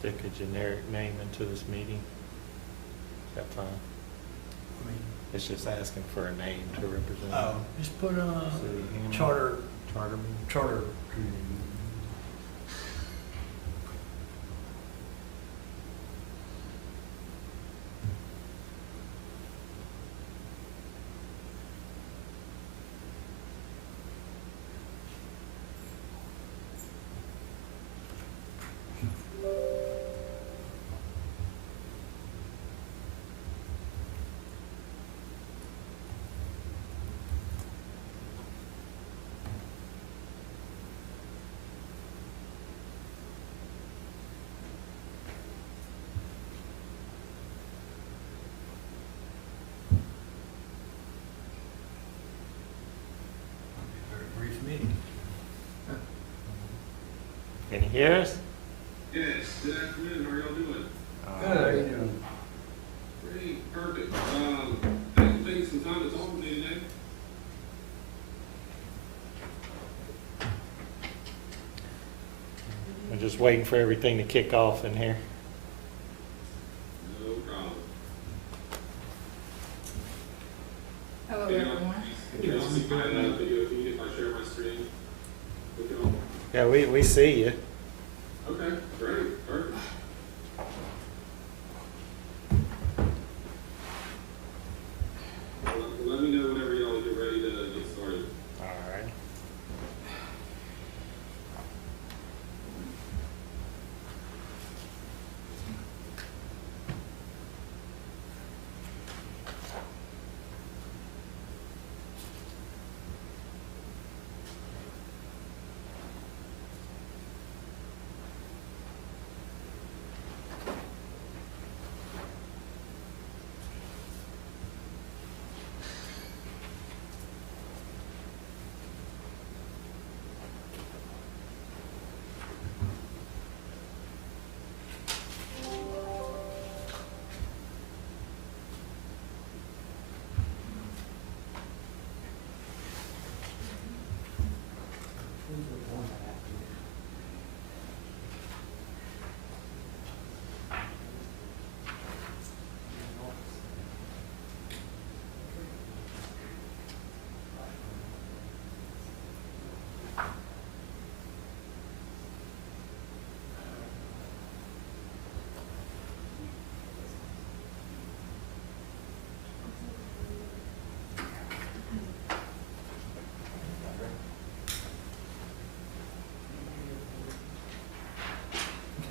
stick a generic name into this meeting? Is that fine? I mean, It's just asking for a name to represent. just put City Hammond. charter, Charter meeting. charter. Very brief meeting. Can you hear us? Yes, good afternoon, how are y'all doing? Good, how you doing? Great, perfect. Thanks for taking some time to talk with me today. We're just waiting for everything to kick off in here. No problem. Hello, Can everyone. y'all see my video feed if I share my screen with y'all? Yeah, we see you. Okay, great, perfect. Well, let me know whenever y'all get ready to get started. All right.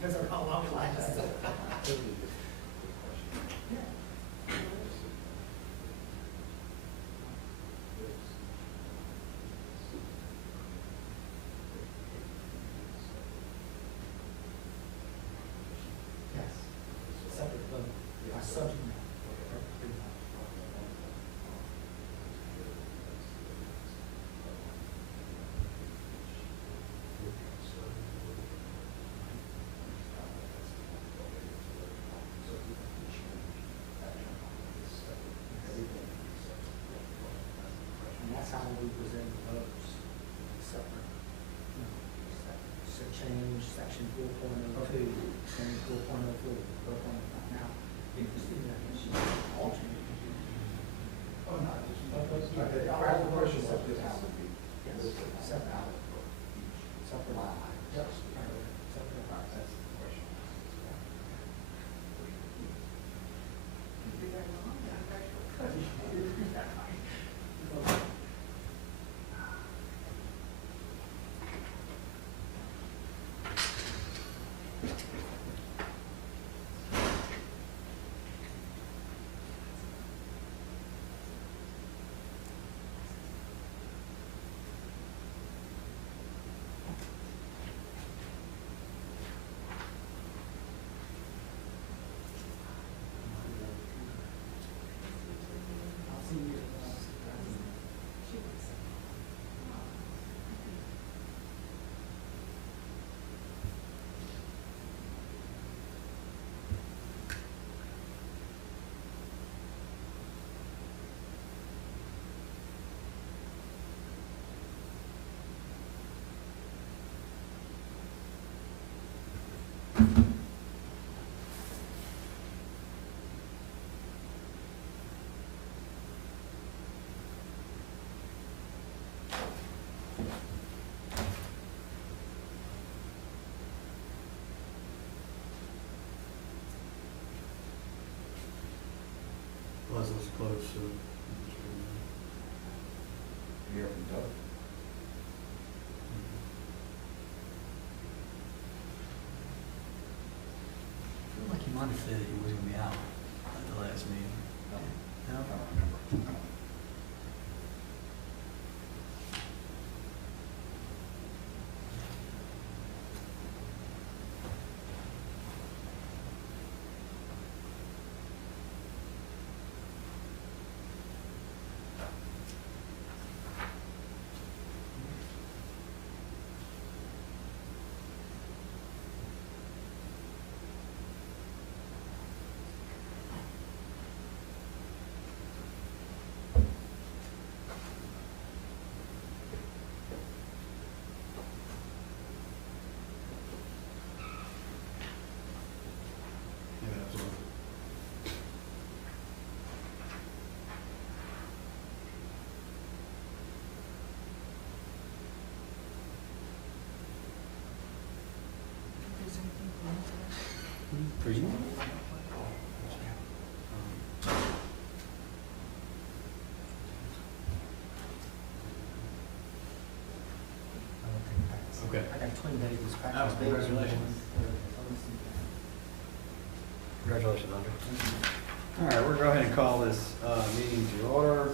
Those are all long lines. Yes. Separate vote. Yeah, subject matter. And that's how we present the votes, separate. So change section 4.02, change 4.04, 4.05. Now, if you see that, it's just alternate. Oh, no, just. Okay, I'll ask the question what this has to be. Yes, separate. Separate. Yes. Separate. That's the question. was close, so. You're from Doug? I feel like he might have said he was gonna be out at the last meeting. No. No? I don't remember. Yeah, that was all. For you? Okay. I got Twin Davis Oh, practice. congratulations. Congratulations, Andre. All right, we're going to go ahead and call this meeting to order.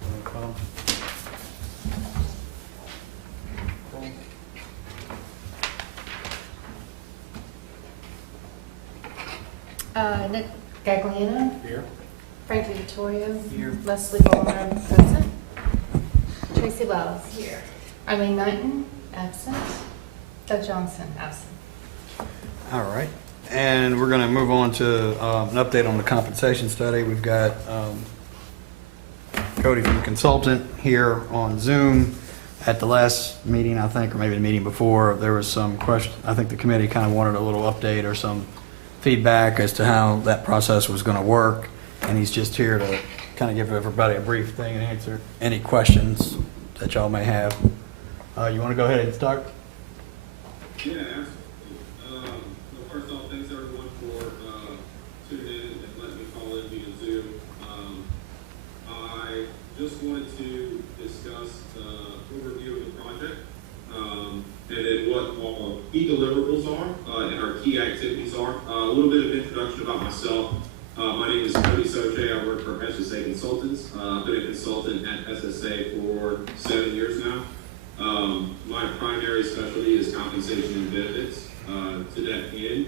Wanna call? Cool. Nick Gagliano, Here. Frankie Vittorio, Here. Leslie Bowman, present. Tracy Wells. Here. Eileen Knighton, absent. Doug Johnson, absent. All right, and we're going to move on to an update on the compensation study. We've got Cody from Consultant here on Zoom. At the last meeting, I think, or maybe the meeting before, there was some question. I think the committee kind of wanted a little update or some feedback as to how that process was going to work, and he's just here to kind of give everybody a brief thing and answer any questions that y'all may have. You want to go ahead and start? Yeah, absolutely. Well, first off, thanks everyone for tuning in and letting me call in via Zoom. I just wanted to discuss overview of the project, and then what all key deliverables are and our key activities are. A little bit of introduction about myself. My name is Cody Soche. I work for SSA Consultants. I've been a consultant at SSA for 7 years now. My primary specialty is compensation and benefits. To that end,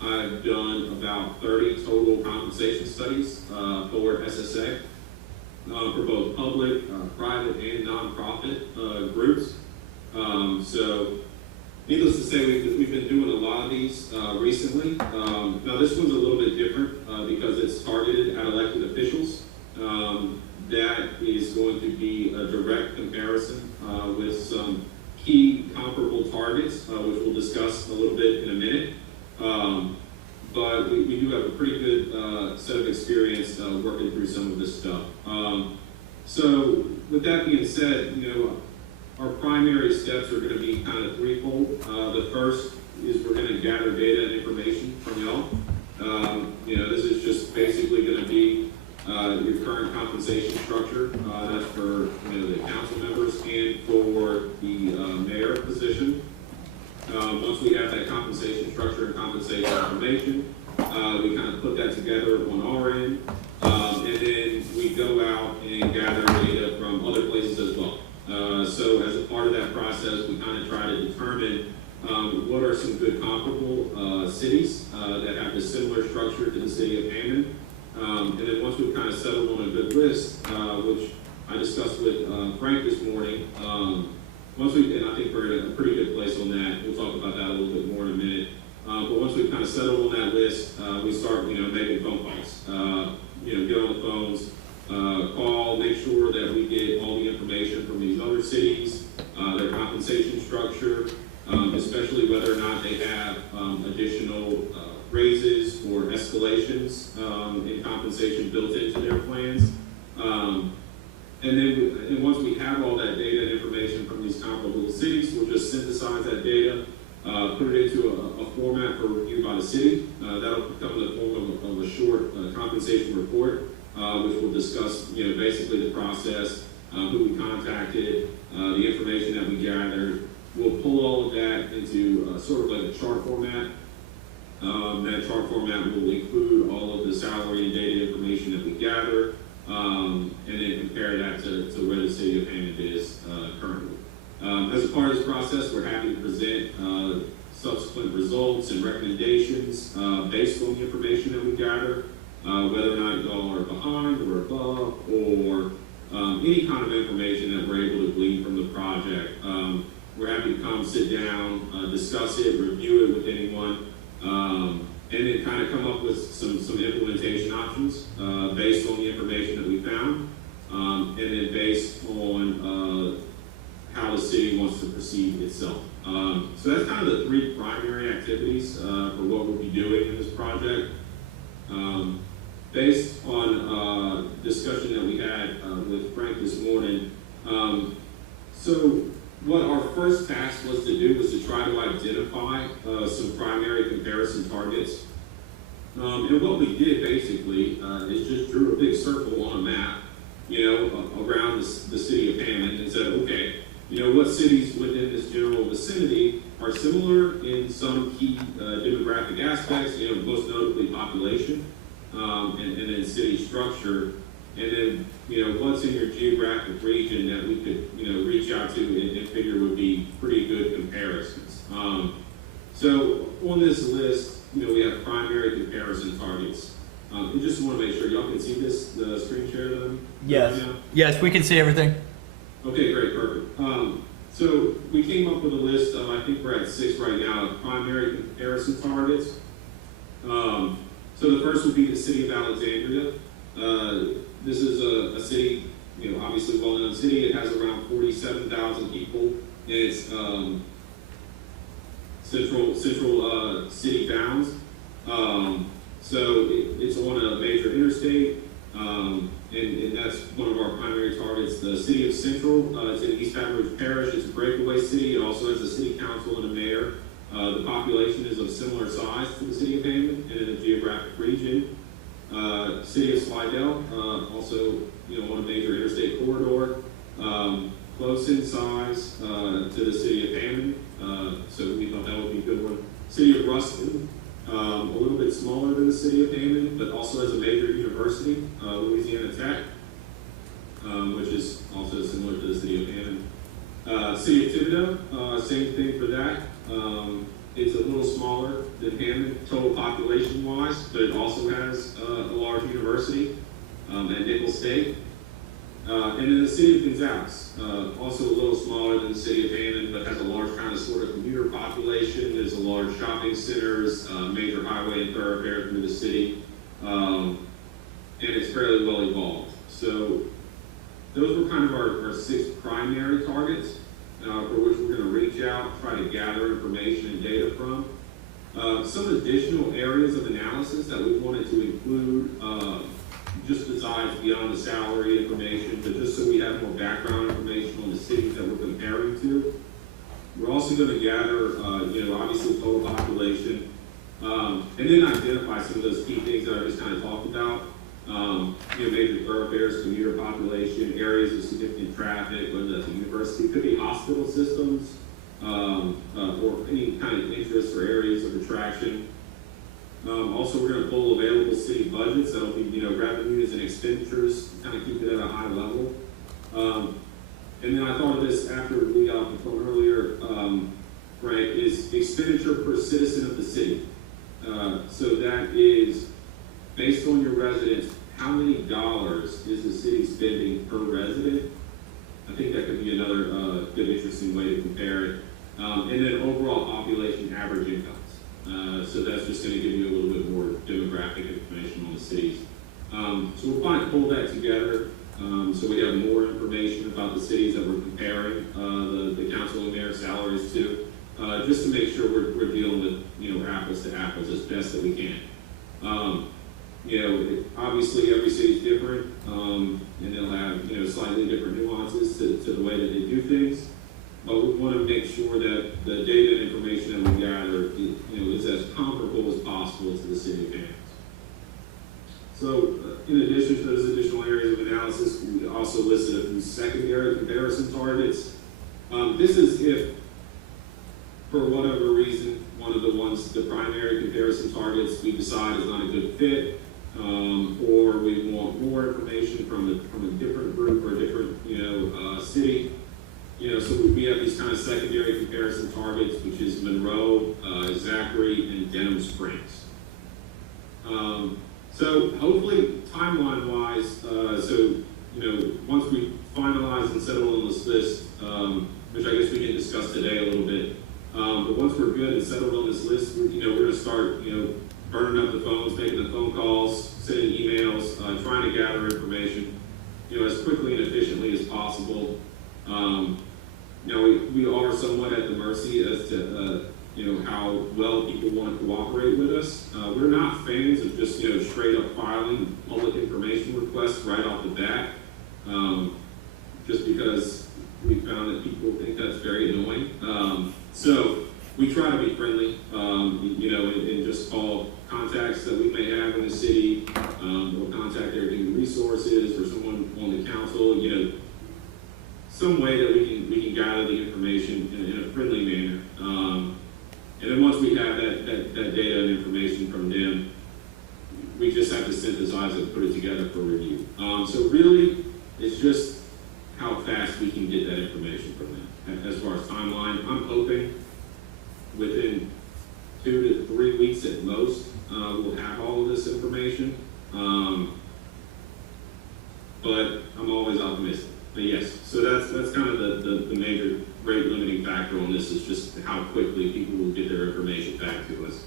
I've done about 30 total compensation studies for SSA for both public, private, and nonprofit groups. So, needless to say, we've been doing a lot of these recently. Now, this one's a little bit different because it's targeted at elected officials. That is going to be a direct comparison with some key comparable targets, which we'll discuss a little bit in a minute. But we do have a pretty good set of experience working through some of this stuff. So with that being said, our primary steps are going to be kind of threefold. The first is we're going to gather data and information from y'all. This is just basically going to be your current compensation structure. That's for the council members and for the mayor position. Once we have that compensation structure and compensation information, we kind of put that together on our end, and then we go out and gather data from other places as well. So as a part of that process, we kind of try to determine what are some good comparable cities that have a similar structure to the city of Hammond. And then once we've kind of settled on a good list, which I discussed with Frank this morning, and I think we're in a pretty good place on that. We'll talk about that a little bit more in a minute. But once we've kind of settled on that list, we start, making phone calls. Get on the phones, call, make sure that we get all the information from these other cities, their compensation structure, especially whether or not they have additional raises or escalations in compensation built into their plans. And then once we have all that data and information from these comparable cities, we'll just synthesize that data, put it into a format for review by the city. That'll come in the form of a short compensation report, which will discuss, basically the process, who we contacted, the information that we gathered. We'll pull all of that into sort of like a chart format. That chart format will include all of the salary and data information that we gather, and then compare that to where the city of Hammond is currently. As a part of this process, we're happy to present subsequent results and recommendations based on the information that we gather, whether or not y'all are behind or above, or any kind of information that we're able to glean from the project. We're happy to come sit down, discuss it, review it with anyone, and then kind of come up with some implementation options based on the information that we found, and then based on how the city wants to proceed itself. So that's kind of the three primary activities for what we'll be doing in this project. Based on discussion that we had with Frank this morning, so what our first task was to do was to try to identify some primary comparison targets. And what we did basically is just drew a big circle on a map, around the city of Hammond, and said, okay, what cities within this general vicinity are similar in some key demographic aspects, most notably population, and then city structure, and then, what's in your geographic region that we could, reach out to and figure would be pretty good comparisons. So on this list, we have primary comparison targets. I just want to make sure y'all can see the screen share of them. Yes. Yes, we can see everything. Okay, great, perfect. So we came up with a list of, I think we're at 6 right now, of primary comparison targets. So the first would be the city of Alexandria. This is a city, obviously well-known city. It has around 47,000 people. It's central city bounds. So it's on a major interstate, and that's one of our primary targets. The city of Central, it's in East Baton Rouge Parish. It's a breakaway city. It also has a city council and a mayor. The population is of similar size to the city of Hammond and in the geographic region. City of Slidell, also on a major interstate corridor, close in size to the city of Hammond, so we thought that would be a good one. City of Ruston, a little bit smaller than the city of Hammond, but also has a major university, Louisiana Tech, which is also similar to the city of Hammond. City of Thibodeau, same thing for that. It's a little smaller than Hammond, total population-wise, but it also has a large university at Nicholls State. And then the city of Gonzales, also a little smaller than the city of Hammond, but has a large kind of sort of commuter population. There's a large shopping centers, major highway and thoroughfare through the city, and it's fairly well evolved. So those were kind of our 6 primary targets. For which we're going to reach out, try to gather information and data from. Some additional areas of analysis that we wanted to include, just besides beyond the salary information, but just so we have more background information on the cities that we're comparing to. We're also going to gather, obviously total population, and then identify some of those key things that I just kind of talked about. Major thoroughfares, commuter population, areas of significant traffic, whether that's a university, could be hospital systems, or any kind of interest or areas of attraction. Also, we're going to pull available city budgets. That'll be, revenues and expenditures, kind of keep it at a high level. And then I thought of this after we got off the phone earlier, Frank, is expenditure per citizen of the city. So that is based on your residents, how many dollars is the city spending per resident? I think that could be another good, interesting way to compare it. And then overall population average incomes. So that's just going to give you a little bit more demographic information on the cities. So we'll kind of pull that together so we have more information about the cities that we're comparing the council and mayor salaries to, just to make sure we're dealing with apples to apples as best that we can. Obviously every city is different, and they'll have, slightly different nuances to the way that they do things. But we want to make sure that the data and information that we gather, is as comparable as possible to the city of Hammond. So, in addition to those additional areas of analysis, we also listed a few secondary comparison targets. This is if, for whatever reason, one of the primary comparison targets we decide is not a good fit, or we want more information from a different group or a different, city. So we have these kind of secondary comparison targets, which is Monroe, Zachary, and Denham Springs. So hopefully, timeline-wise, once we finalize and settle on this list, which I guess we can discuss today a little bit, but once we're good and settled on this list, we're going to start, burning up the phones, making the phone calls, sending emails, trying to gather information, as quickly and efficiently as possible. We are somewhat at the mercy as to, how well people want to cooperate with us. We're not fans of just, straight up filing public information requests right off the bat, just because we found that people think that's very annoying. So we try to be friendly, and just call contacts that we may have in the city, or contact their human resources or someone on the council, some way that we can gather the information in a friendly manner. And then once we have that data and information from them, we just have to synthesize it and put it together for review. So really, it's just how fast we can get that information from them. As far as timeline, I'm hoping within 2 to 3 weeks at most, we'll have all of this information. But I'm always optimistic. But yes, so that's kind of the major rate limiting factor on this, is just how quickly people will get their information back to us.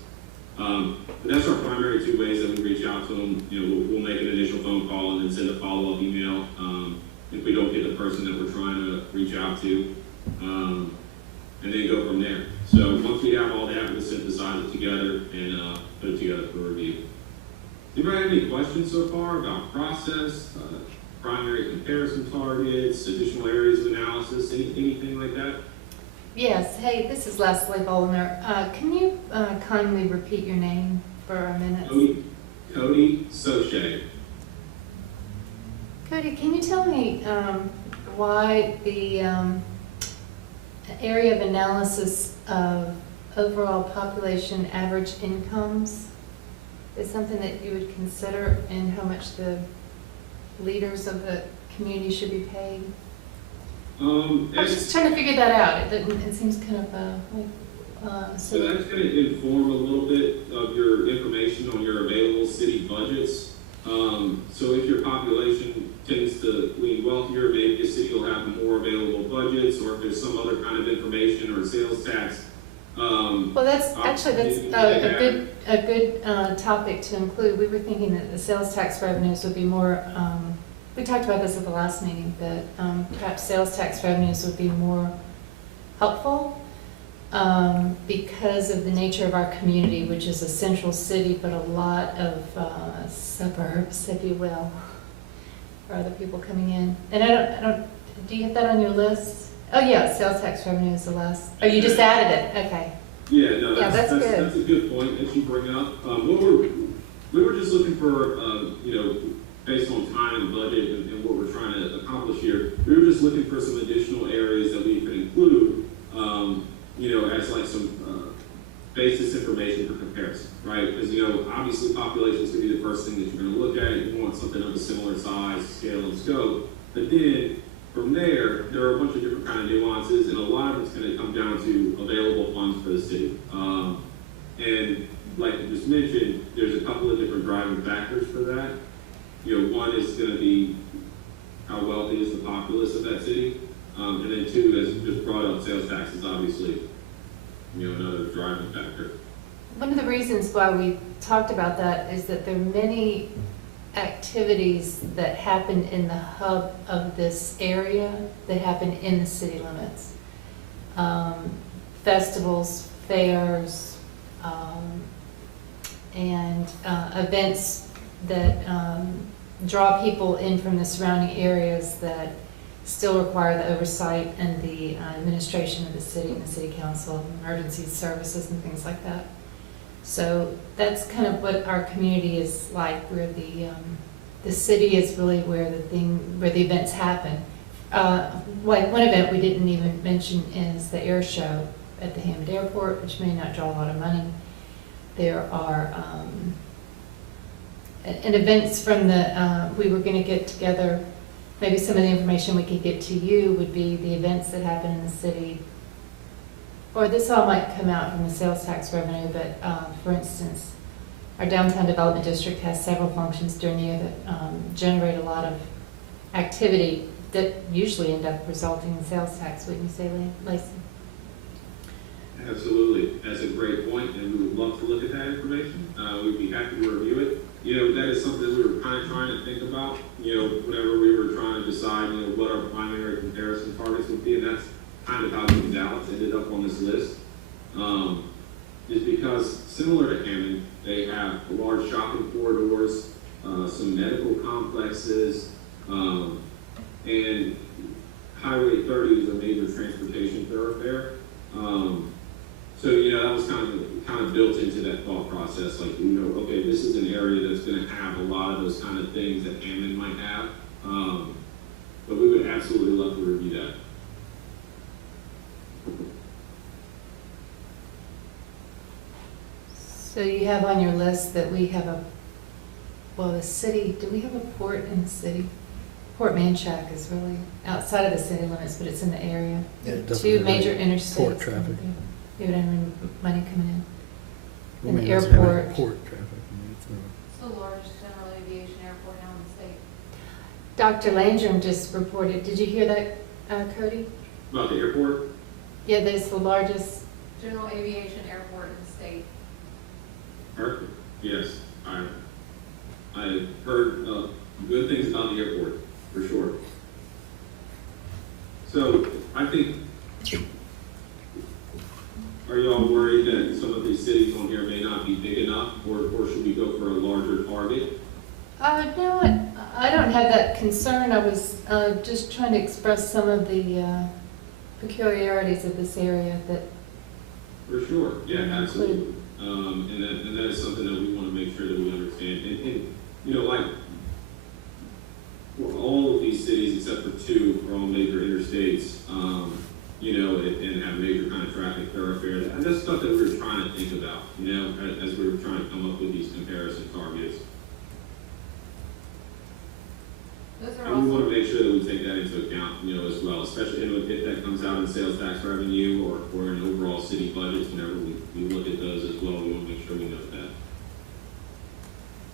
But that's our primary 2 ways that we reach out to them. We'll make an initial phone call and then send a follow-up email if we don't get the person that we're trying to reach out to, and then go from there. So once we have all that, we'll synthesize it together and put it together for review. Anybody have any questions so far about process, primary comparison targets, additional areas of analysis, anything like that? Yes, hey, this is Leslie Bolner. Can you kindly repeat your name for our minutes? Cody Sochet. Cody, can you tell me why the area of analysis of overall population average incomes is something that you would consider, and how much the leaders of the community should be paid? I'm just trying to figure that out. It seems kind of so that's going to inform a little bit of your information on your available city budgets. So if your population tends to lean wealthier, maybe a city will have more available budgets, or if there's some other kind of information or sales tax. Well, that's a good topic to include. We were thinking that the sales tax revenues would be more. We talked about this at the last meeting, that perhaps sales tax revenues would be more helpful because of the nature of our community, which is a central city, but a lot of suburbs, if you will, for other people coming in. And I don't. Do you have that on your list? Oh yeah, sales tax revenue is the last. Oh, you just added it. Okay. Yeah, no, that's good. That's a good point that you bring up. We were just looking for, based on time and budget and what we're trying to accomplish here, we were just looking for some additional areas that we could include, as like some basis information for comparison, right? Because, obviously population is going to be the first thing that you're going to look at. You want something of a similar size, scale, and scope. But then, from there are a bunch of different kind of nuances, and a lot of it's going to come down to available funds for the city. And like you just mentioned, there's a couple of different driving factors for that. One is going to be how wealthy is the populace of that city, and then 2, as you just brought up, sales taxes, obviously, another driving factor. One of the reasons why we talked about that is that there are many activities that happen in the hub of this area that happen in the city limits. Festivals, fairs, and events that draw people in from the surrounding areas that still require the oversight and the administration of the city and the city council, emergency services and things like that. So that's kind of what our community is like, where the city is really where the events happen. One event we didn't even mention is the air show at the Hammond Airport, which may not draw a lot of money. There are, and events from we were gonna get together, maybe some of the information we could get to you would be the events that happen in the city. Or this all might come out from the sales tax revenue, but for instance, our downtown development district has several functions during the year that generate a lot of activity that usually end up resulting in sales tax. Wouldn't you say, Lacey? Absolutely. That's a great point, and we would love to look at that information. We'd be happy to review it. You know, that is something we were kind of trying to think about, you know, whenever we were trying to decide, you know, what our primary comparison targets would be, and that's kind of how these Dallas ended up on this list. Is because similar to Hammond, they have large shopping corridors, some medical complexes, and Highway 30 is a major transportation thoroughfare. So, you know, that was kind of built into that thought process, like, you know, okay, this is an area that's going to have a lot of those kind of things that Hammond might have. But we would absolutely love to review that. So you have on your list that we have the city, do we have a port in the city? Port Manchac is really outside of the city limits, but it's in the area. Yeah, it doesn't Two have major any interstates. port traffic. You would have money coming in. And the It doesn't have any airport. Port traffic. I mean, it's not- It's the largest general aviation airport now in the state. Dr. Landrum just reported, did you hear that, Cody? About the airport? Yeah, that it's the largest. General aviation airport in the state. Perfect. Yes, I heard good things about the airport, for sure. So, I think, are y'all worried that some of these cities on here may not be big enough, or should we go for a larger target? No, I don't have that concern. I was just trying to express some of the peculiarities of this area that. For sure, yeah, absolutely. And that is something that we want to make sure that we understand. And you know, like, well, all of these cities except for two are all major interstates, you know, and have major kind of traffic thoroughfares. And that's stuff that we were trying to think about, you know, as we were trying to come up with these comparison targets. Those are And we want also, to make sure that we take that into account, you know, as well, especially if that comes out in sales tax revenue or in overall city budgets. Whenever we look at those as well, we want to make sure we know that.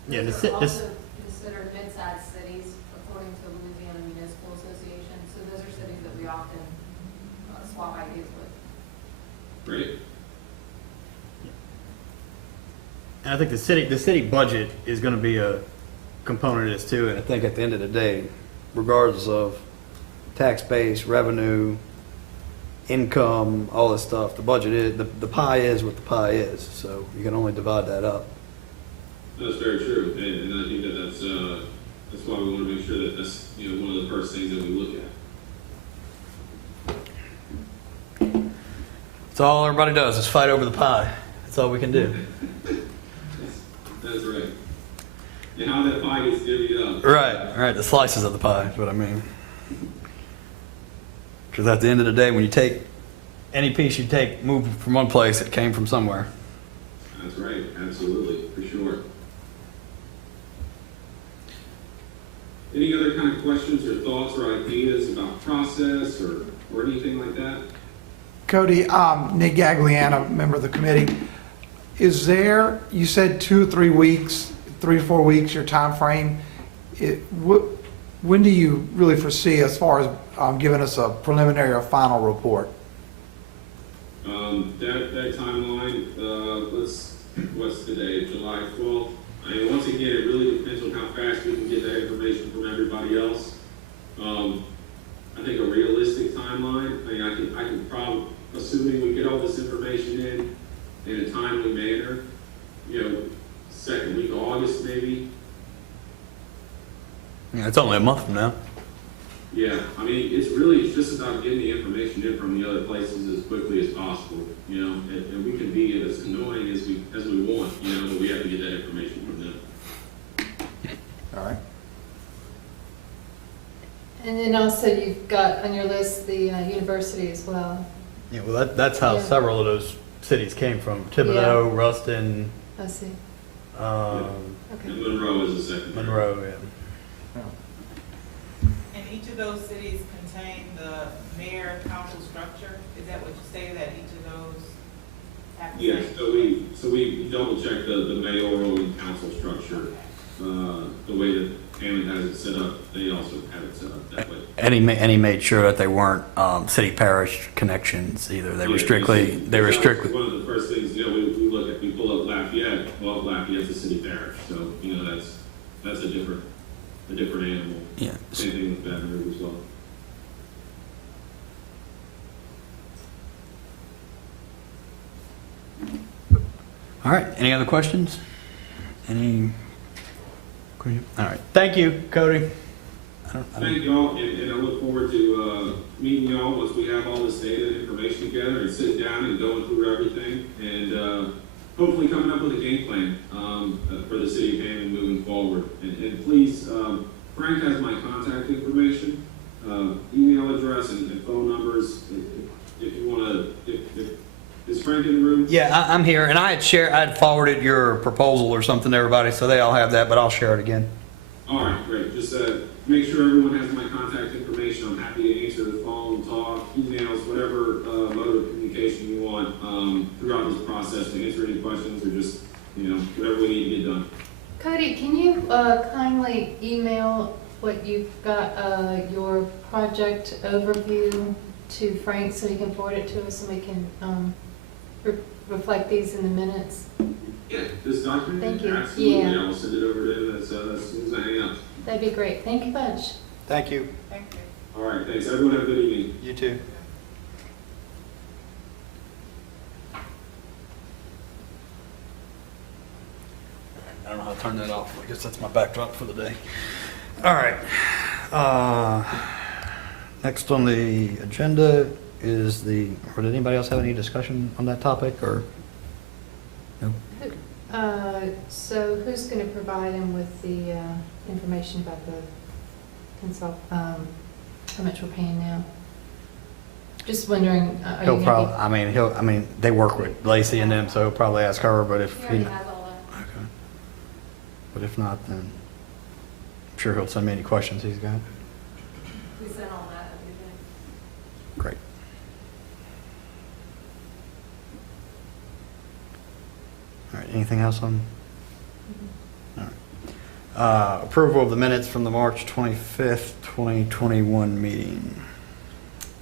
Yeah, those this- are this- also considered mid-sized cities according to Louisiana Municipal Association. So those are cities that we often swap ideas with. Right? And I think the city budget is going to be a component of this too. And I think at the end of the day, regardless of tax base, revenue, income, all this stuff, the budget is, the pie is what the pie is. So you can only divide that up. That's very true, and I think that's why we want to make sure that that's, you know, one of the first things that we look at. That's all everybody does is fight over the pie. That's all we can do. That's right. And how that pie gets divvied up. Right. The slices of the pie is what I mean. Because at the end of the day, when you take any piece you take, move from one place, it came from somewhere. That's right, absolutely, for sure. Any other kind of questions or thoughts or ideas about process or anything like that? Cody, Nick Gagliano, member of the committee. Is there, you said 2 or 3 weeks, 3 to 4 weeks, your time frame. When do you really foresee as far as giving us a preliminary or final report? That timeline, what's today, July 12th? I mean, once again, it really depends on how fast we can get that information from everybody else. I think a realistic timeline, I mean, I can probably, assuming we get all this information in a timely manner, you know, second week of August maybe. Yeah, it's only a month from now. Yeah, I mean, it's just about getting the information in from the other places as quickly as possible, you know, and we can be as annoying as we want, you know, but we have to get that information from them. All right. And then also you've got on your list the university as well. Yeah, well, that's how Yeah. several of those cities came from. Thibodeau, Ruston, I see. um, Okay. And Monroe is the second. Monroe, yeah. And each of those cities contain the mayor council structure? Is that what you say, that each of those have the Yes, same? so we double checked the mayoral and council structure, the way that Hammond has it set up, they also have it set up that way. And he made sure that they weren't city parish connections either. They were Yeah, strictly, that was one of the first things, you know, we look at, we pull up Lafayette, well, Lafayette's a city parish, so, you know, that's a different animal. yeah. Same thing with Baton Rouge as well. All right, any other questions? Any? All right, thank you, Cody. Thank y'all, and I look forward to meeting y'all once we have all this data and information together and sitting down and going through everything and hopefully coming up with a game plan for the city of Hammond moving forward. And please, Frank has my contact information, email address and phone numbers if you want to, is Frank in the room? Yeah, I'm here, and I had forwarded your proposal or something to everybody, so they all have that, but I'll share it again. All right, great. Just make sure everyone has my contact information. I'm happy to answer the phone, talk, emails, whatever mode of communication you want throughout this process to answer any questions or just, you know, whatever we need to get done. Cody, can you kindly email what you've got, your project overview to Frank so he can forward it to us and we can reflect these in the minutes? Yeah, this document? Thank you. Absolutely. Yeah. I'll send it over to him as soon as I hang up. That'd be great. Thank you much. Thank you. Thank you. All right, thanks. Everyone have a good evening. You too. I don't know how to turn that off. I guess that's my backdrop for the day. All right. Next on the agenda is or did anybody else have any discussion on that topic or? No? So who's going to provide him with the information about the how much we're paying now? Just wondering, are you He'll probably, they work with Lacey and them, so he'll probably ask her, but if He already has all that. Okay. But if not, then I'm sure he'll send me any questions he's got. We sent all that at the beginning. Great. All right, anything else on? All right. Approval of the minutes from the March 25th, 2021 meeting.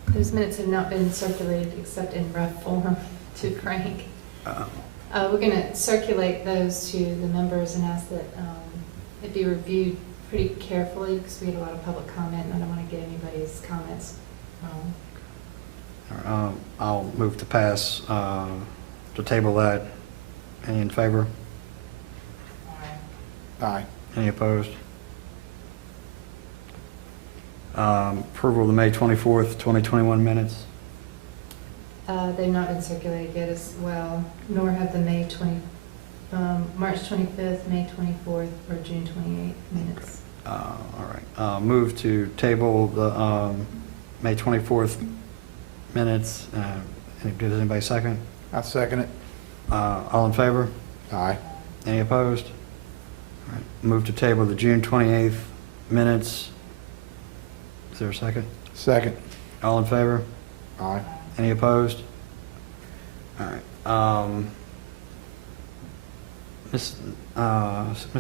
Those minutes have not been circulated except in rough form to Frank. We're going to circulate those to the members and ask that it be reviewed pretty carefully because we had a lot of public comment and I don't want to get anybody's comments wrong. All right, I'll move to pass, to table that. Any in favor? Aye. Any opposed? Approval of the May 24th, 2021 minutes. They've not been circulated yet as well, nor have the March 25th, May 24th, or June 28th minutes. All right. Move to table the May 24th minutes. Does anybody second? I second it. All in favor? Aye. Any opposed? All right. Move to table the June 28th minutes. Is there a second? Second. All in favor? Aye. Any opposed? All right. Miss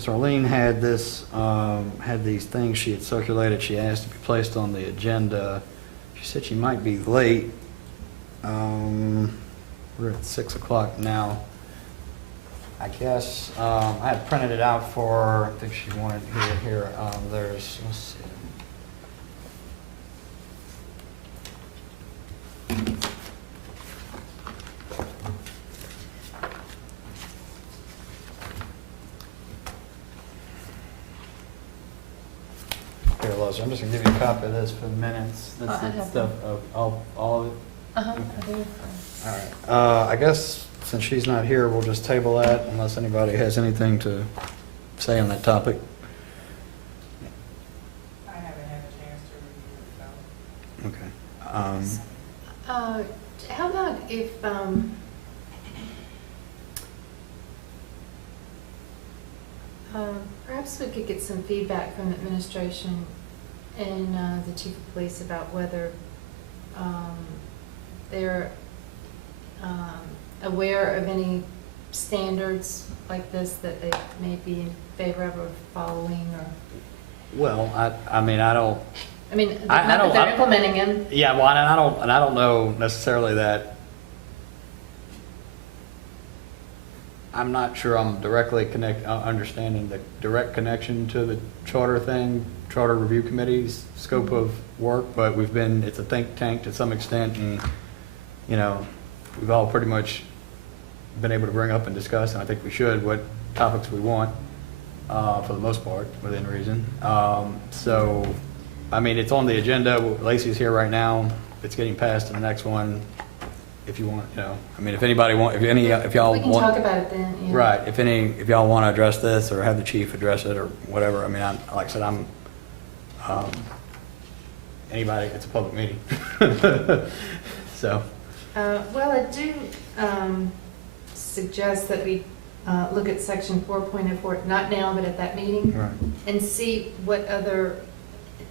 Arlene had these things she had circulated. She asked to be placed on the agenda. She said she might be late. We're at 6 o'clock now. I guess I had printed it out for. I think she wanted here. Let's see. here, Leslie. I'm just gonna give you a copy of this for the minutes. I That's the have stuff of all of it. Uh-huh, I do. All right. I guess since she's not here, we'll just table that unless anybody has anything to say on that topic. I haven't had a chance to review it, so. Okay. How about if, perhaps we could get some feedback from the administration and the chief of police about whether they're aware of any standards like this that they may be in favor of or following, or, Well, I mean, I don't, I mean, I not don't- that they're implementing them. yeah, well, and I don't know necessarily that, I'm not sure I'm directly understanding the direct connection to the charter thing, charter review committee's scope of work, but it's a think tank to some extent, and, you know, we've all pretty much been able to bring up and discuss, and I think we should, what topics we want, for the most part, within reason. So, I mean, it's on the agenda. Lacey's here right now. It's getting passed to the next one. If you want, you know, I mean, if anybody if y'all We can want. talk about it then, yeah. Right, if y'all want to address this or have the chief address it or whatever, I mean, like I said, anybody, it's a public meeting. So, Well, I do suggest that we look at section 4.04, not now, but at that meeting, right, and see what other,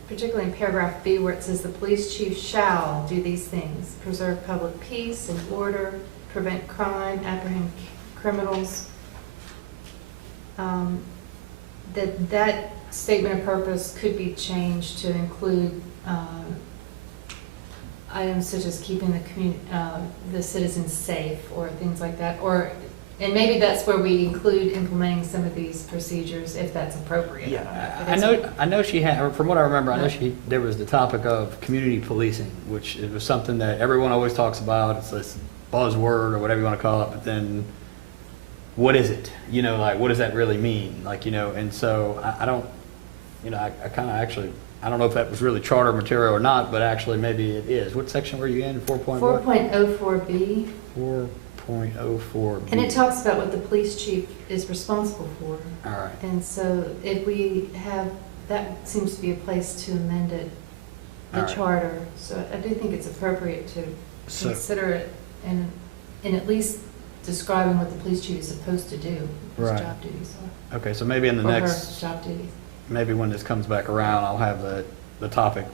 particularly in paragraph B where it says the police chief shall do these things: preserve public peace and order, prevent crime, apprehend criminals. That statement of purpose could be changed to include items such as keeping the citizens safe or things like that, and maybe that's where we include implementing some of these procedures if that's appropriate. yeah, I know she had, or from what I remember, I know there was the topic of community policing, which it was something that everyone always talks about. It's this buzzword or whatever you want to call it, but then what is it? You know, like, what does that really mean? Like, you know, and so I don't, you know, I kind of actually, I don't know if that was really charter material or not, but actually maybe it is. What section were you in? 4.04B. 4.04B. And it talks about what the police chief is responsible for. All right. And so if we have, that seems to be a place to amend it, the All right. charter. So I do think it's appropriate to So- consider it in at least describing what the police chief is supposed to do, what Right. his job duties are. Okay, so maybe in the Or her next, job duties. maybe when this comes back around, I'll have the topic.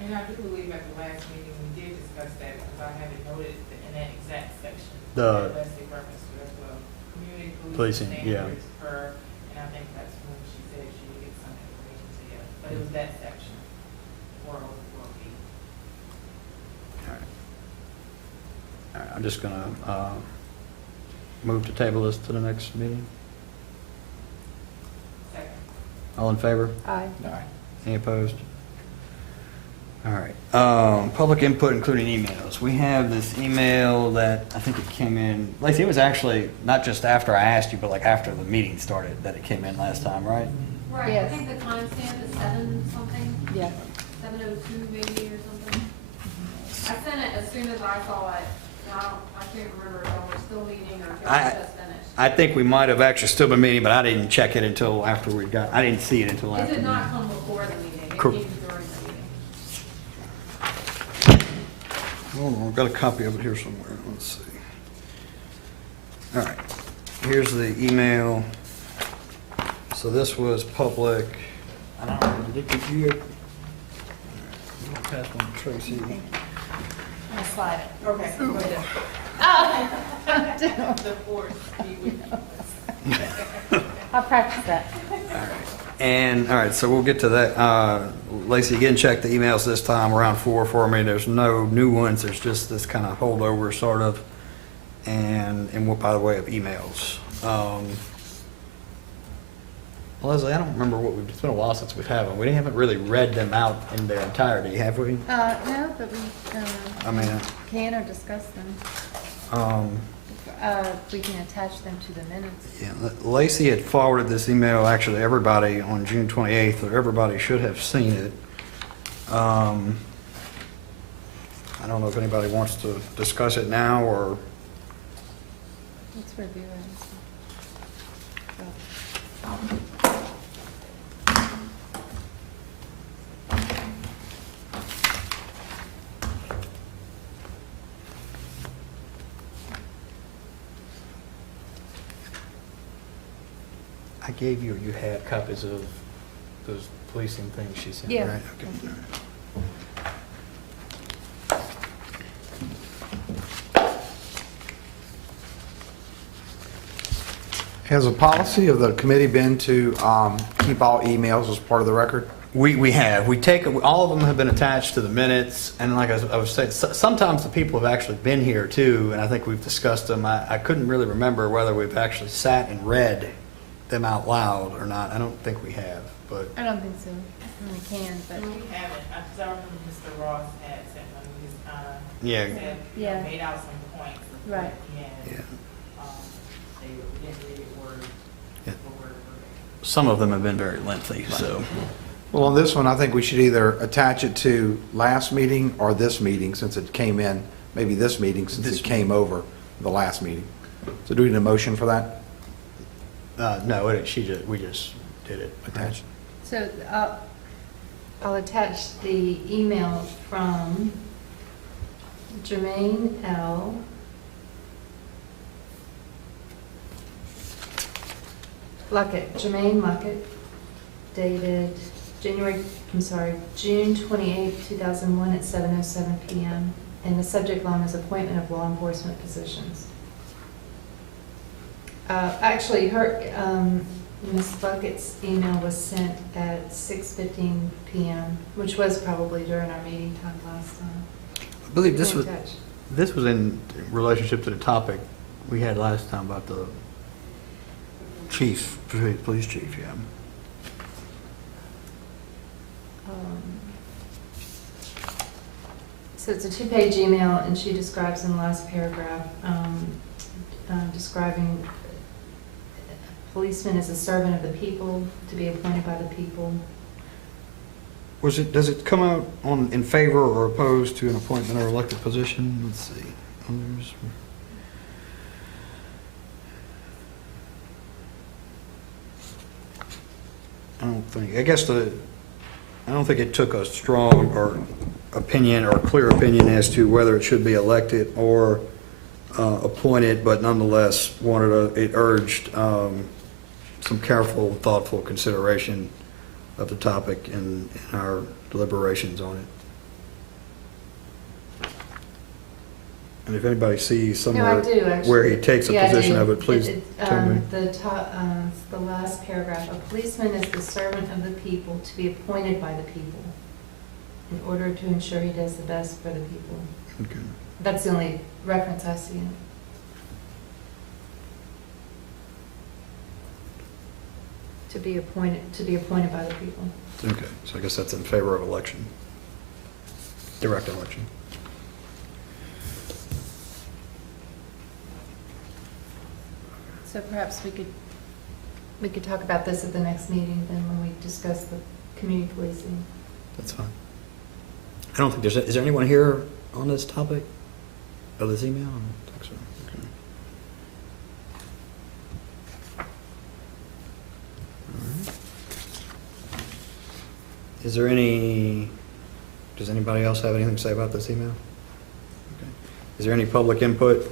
And I do believe at the last meeting, we did discuss that, because I had it noted in that exact section. The- that Leslie referenced to as well, community Policing, policing yeah. standards per, and I think that's when she said she would get some information together, but it was that section, 404B. All right. All right, I'm just gonna move to table this to the next meeting. Second. All in favor? Aye. Any opposed? All right. Public input, including emails. We have this email that I think it came in, Lacey, it was actually not just after I asked you, but like after the meeting started that it came in last time, right? Right, I Yes. think the timestamp is 7 something, Yeah. 7:02 maybe or something. I sent it as soon as I saw it, and I can't remember if y'all were still meeting or if y'all I- had just finished. I think we might have actually still been meeting, but I didn't check it until after I didn't see it until It after. did the not meeting. come before the meeting, it Cor- came during the meeting. Hold on, I've got a copy of it here somewhere. Let's see. All right, here's the email. So this was public. I don't know, did you? I'll pass one to Tracy. I'll slide it. Okay, go ahead. Oh. The fourth, be with you. I'll practice that. And, all right, so we'll get to that. Lacey, again, check the emails this time around 4 for me. There's no new ones. There's just this kind of holdover sort of, and by the way of emails. Leslie, I don't remember it's been a while since we've had them. We haven't really read them out in their entirety, have we? No, but we I mean, can or discuss them. we can attach them to the minutes. Yeah, Lacey had forwarded this email actually to everybody on June 28th, or everybody should have seen it. I don't know if anybody wants to discuss it now, or, Let's review it. I gave you, you had copies of those policing things she sent, Yeah. right? Okay. Has a policy of the committee been to keep all emails as part of the record? We have. We take, all of them have been attached to the minutes, and like I was saying, sometimes the people have actually been here too, and I think we've discussed them. I couldn't really remember whether we've actually sat and read them out loud or not. I don't think we have, but, I don't think so. I mean, we can, but. We haven't, because I remember Mr. Ross had sent one, he just kind of yeah. said, Yeah. made out some points. of what Right. he had. Yeah. They didn't read it word Yeah. for word. Some of them have been very lengthy, so. Well, on this one, I think we should either attach it to last meeting or this meeting, since it came in, maybe this meeting, since This it came over the last meeting. So do we need a motion for that? No, we just did it. Attached. So I'll attach the email from Jermaine L. Luckett, Jermaine Luckett, dated June 28, 2001 at 7:07 PM. And the subject line is appointment of law enforcement positions. Actually, Ms. Bucket's email was sent at 6:15 PM, which was probably during our meeting time last time. I believe this Stay was, in touch. this was in relationship to the topic we had last time about the chief, police chief, yeah. So it's a 2-page email, and she describes in the last paragraph, describing a policeman as a servant of the people, to be appointed by the people. Does it come out in favor or opposed to an appointment or elected position? Let's see. I don't think it took a strong or opinion or clear opinion as to whether it should be elected or appointed, but nonetheless it urged some careful, thoughtful consideration of the topic in our deliberations on it. And if anybody sees No, somewhere I do, actually. where he takes a Yeah, I position do. of it, please tell me. The last paragraph, a policeman is the servant of the people, to be appointed by the people, in order to ensure he does the best for the people. Okay. That's the only reference I see in it. To be appointed by the people. Okay, so I guess that's in favor of election, direct election. So perhaps we could talk about this at the next meeting, then, when we discuss the community policing. That's fine. I don't think is there anyone here on this topic of this email? I don't think so. Okay. All right. Does anybody else have anything to say about this email? Okay. Is there any public input?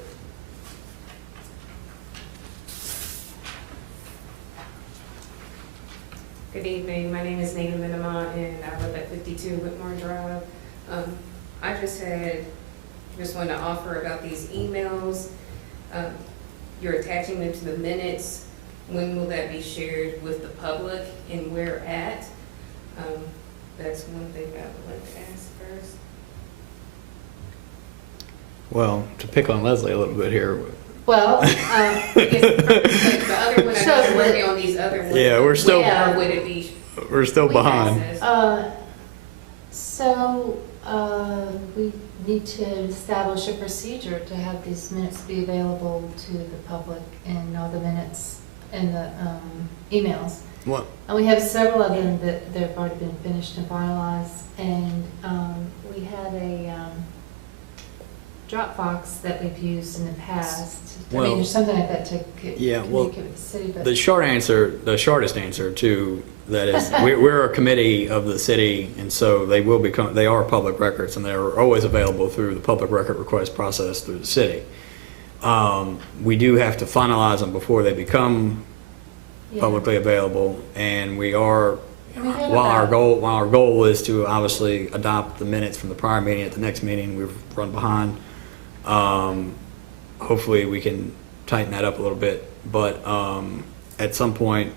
Good evening, my name is Nina Minima, and I live at 52 Whitmore Drive. I just wanted to offer about these emails. You're attaching them to the minutes. When will that be shared with the public, and where at? That's one thing I would like to ask first. Well, to pick on Leslie a little bit here. Well, The other one, I So, was working on these other ones. Yeah, we're still- Where would it be? We're still behind. accessed? so, We need to establish a procedure to have these minutes be available to the public and all the minutes and the emails. What? And we have several of them that they've already been finished and finalized. And we had a Dropbox that we've used in the past. I Well, mean, there's something like that to yeah, well, communicate with the city, but. The shortest answer to that is we're a committee of the city, and so they are public records, and they're always available through the public record request process through the city. We do have to finalize them before they become Yeah. publicly available, and we are, We have while our about- goal is to obviously adopt the minutes from the prior meeting at the next meeting, we've run behind. Hopefully we can tighten that up a little bit, but at some point,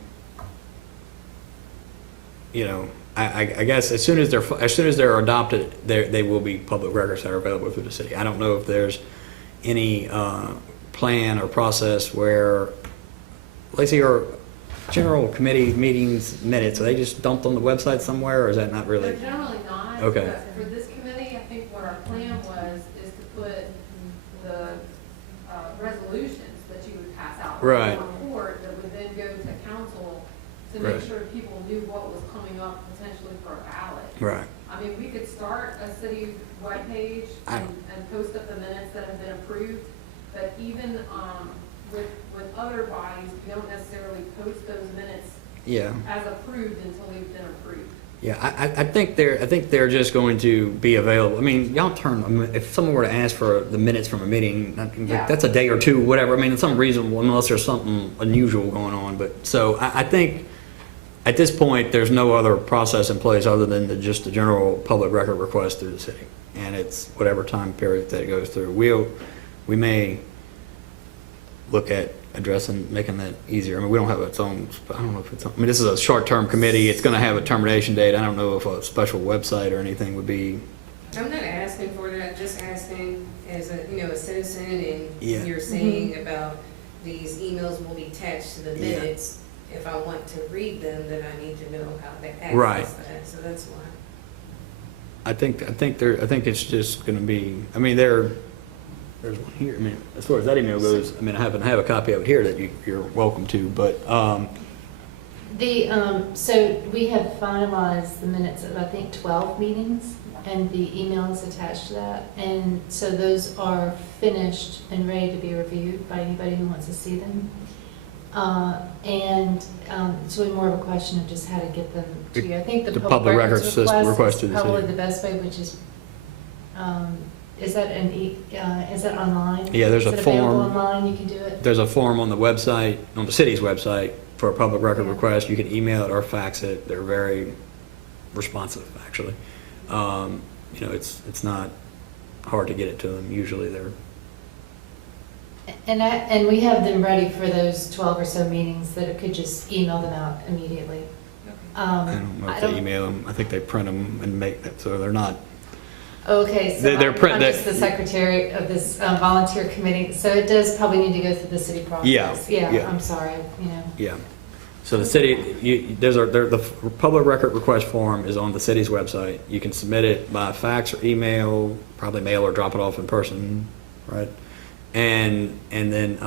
you know, I guess as soon as they're adopted, they will be public records that are available through the city. I don't know if there's any plan or process where, Lacey, or general committee meetings minutes, are they just dumped on the website somewhere, or is that not really? They're generally not. Okay. But for this committee, I think what our plan was is to put the resolutions that you would pass out. Right. In a report that would then go to council to Right. make sure people knew what was coming up potentially for a ballot. Right. I mean, we could start a city webpage and post up the minutes that have been approved, but even with other bodies, we don't necessarily post those minutes Yeah. as approved until they've been approved. Yeah, I think they're just going to be available. I mean, if someone were to ask for the minutes from a meeting, Yeah. that's a day or two, whatever. I mean, it's something reasonable unless there's something unusual going on. But so I think at this point, there's no other process in place other than just the general public record request through the city. And it's whatever time period that it goes through. We may look at making that easier. I mean, we don't have its own, I don't know if I mean, this is a short-term committee. It's going to have a termination date. I don't know if a special website or anything would be. I'm not asking for that, just asking as a citizen, Yeah. and you're saying about these emails will be attached to the Yeah. minutes. If I want to read them, then I need to know how to access Right. that, so that's why. I think it's just going to be. I mean, there's one here. I mean, as far as that email goes, I mean, I happen to have a copy of it here that you're welcome to. But So we have finalized the minutes of, I think, 12 meetings, and the emails attached to that. And so those are finished and ready to be reviewed by anybody who wants to see them. It's really more of a question of just how to get them to you. I think the public records request to is the probably city. the best way, which is, is that online? Yeah, there's a Is it available form. online? You can do it? There's a form on the website, on the city's website, for a public record Yeah. request. You can email it or fax it. They're very responsive, actually. It's not hard to get it to them. Usually they're. And we have them ready for those 12 or so meetings that it could just email them out immediately. I don't know if they email them. I think they print them and make that, so they're not. Okay, so They're I'm just the secretary of this volunteer committee, so it does probably need to go through the city process. Yeah. I'm sorry, Yeah. So the city, the public record request form is on the city's website. You can submit it by fax or email, probably mail or drop it off in person, right? And then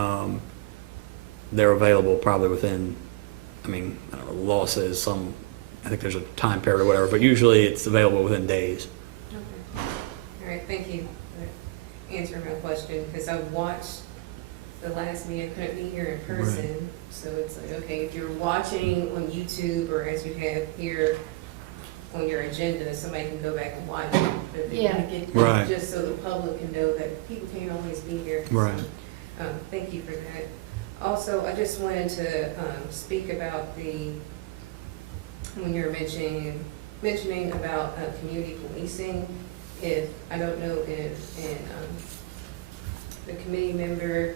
they're available probably within, I mean, I don't know, the law says I think there's a time period or whatever, but usually it's available within days. Okay. All right, thank you for answering my question, because I watched the last meeting, I couldn't be here in person, so it's like, okay, if you're watching on YouTube or as you have here on your agenda, somebody can go back and watch it. But they Yeah. wanna get- Right. Just so the public can know that people can't always be here. Right. So, thank you for that. Also, I just wanted to speak about when you're mentioning about community policing. I don't know if the committee member,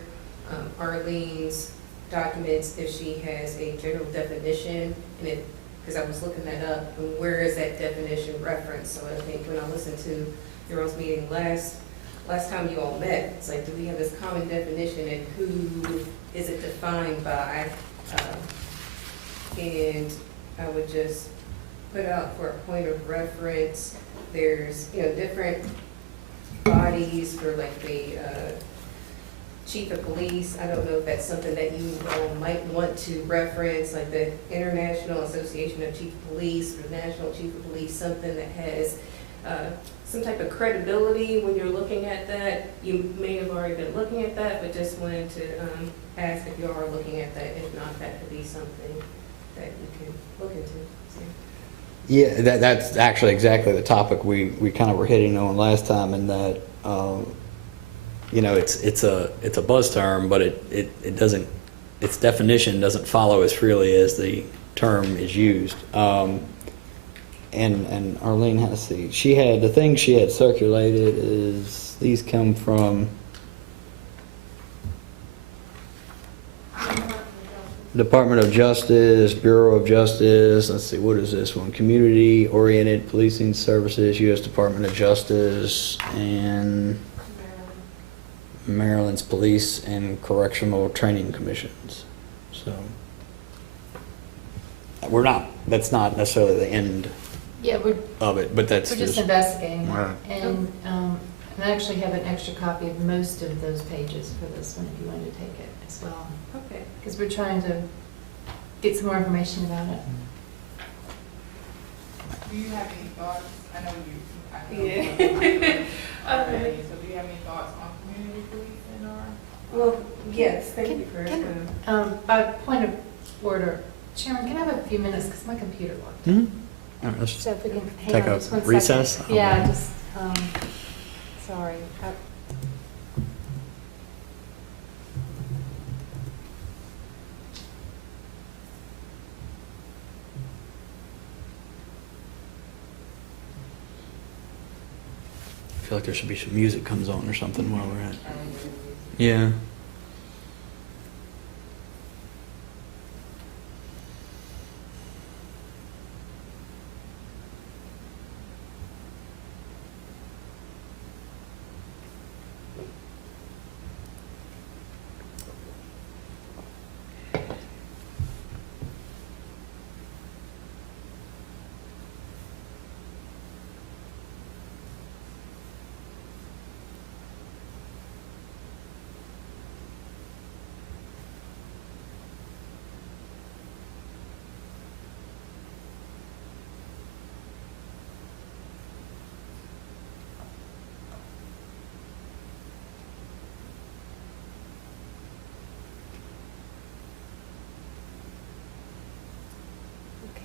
Arlene's documents, if she has a general definition, and because I was looking that up, and where is that definition referenced? So I think when I listened to your all's meeting last time you all met, it's like, do we have this common definition, and who is it defined by? And I would just put out for a point of reference, there's, different bodies for like the chief of police. I don't know if that's something that you all might want to reference, like the International Association of Chief of Police or National Chief of Police, something that has some type of credibility when you're looking at that. You may have already been looking at that, but just wanted to ask if you are looking at that. If not, that could be something that you can look into. So. Yeah, that's actually exactly the topic we kind of were hitting on last time, and that it's a buzz term, but it doesn't, its definition doesn't follow as freely as the term is used. And Arlene has the thing she had circulated is, these come from Department of Justice, Bureau of Justice. Let's see, what is this one? Community Oriented Policing Services, U.S. Department of Justice, and Maryland's Police and Correctional Training Commissions. So that's not necessarily the end Yeah, we're of it, but that's just investigating. Right. And I actually have an extra copy of most of those pages for this one if you wanted to take it as well. Okay. Because we're trying to get some more information about it. Do you have any thoughts? I know Yeah. already, so do you have any thoughts on community policing or? Well, yes, thank Can- you for. can- By point of order, Chairman, can I have a few minutes because my computer locked? Mhm. All right, let's So if we can hang take on a just 1 second. recess. Yeah, just, sorry. I feel like there should be some music comes on or something while we're at. Yeah.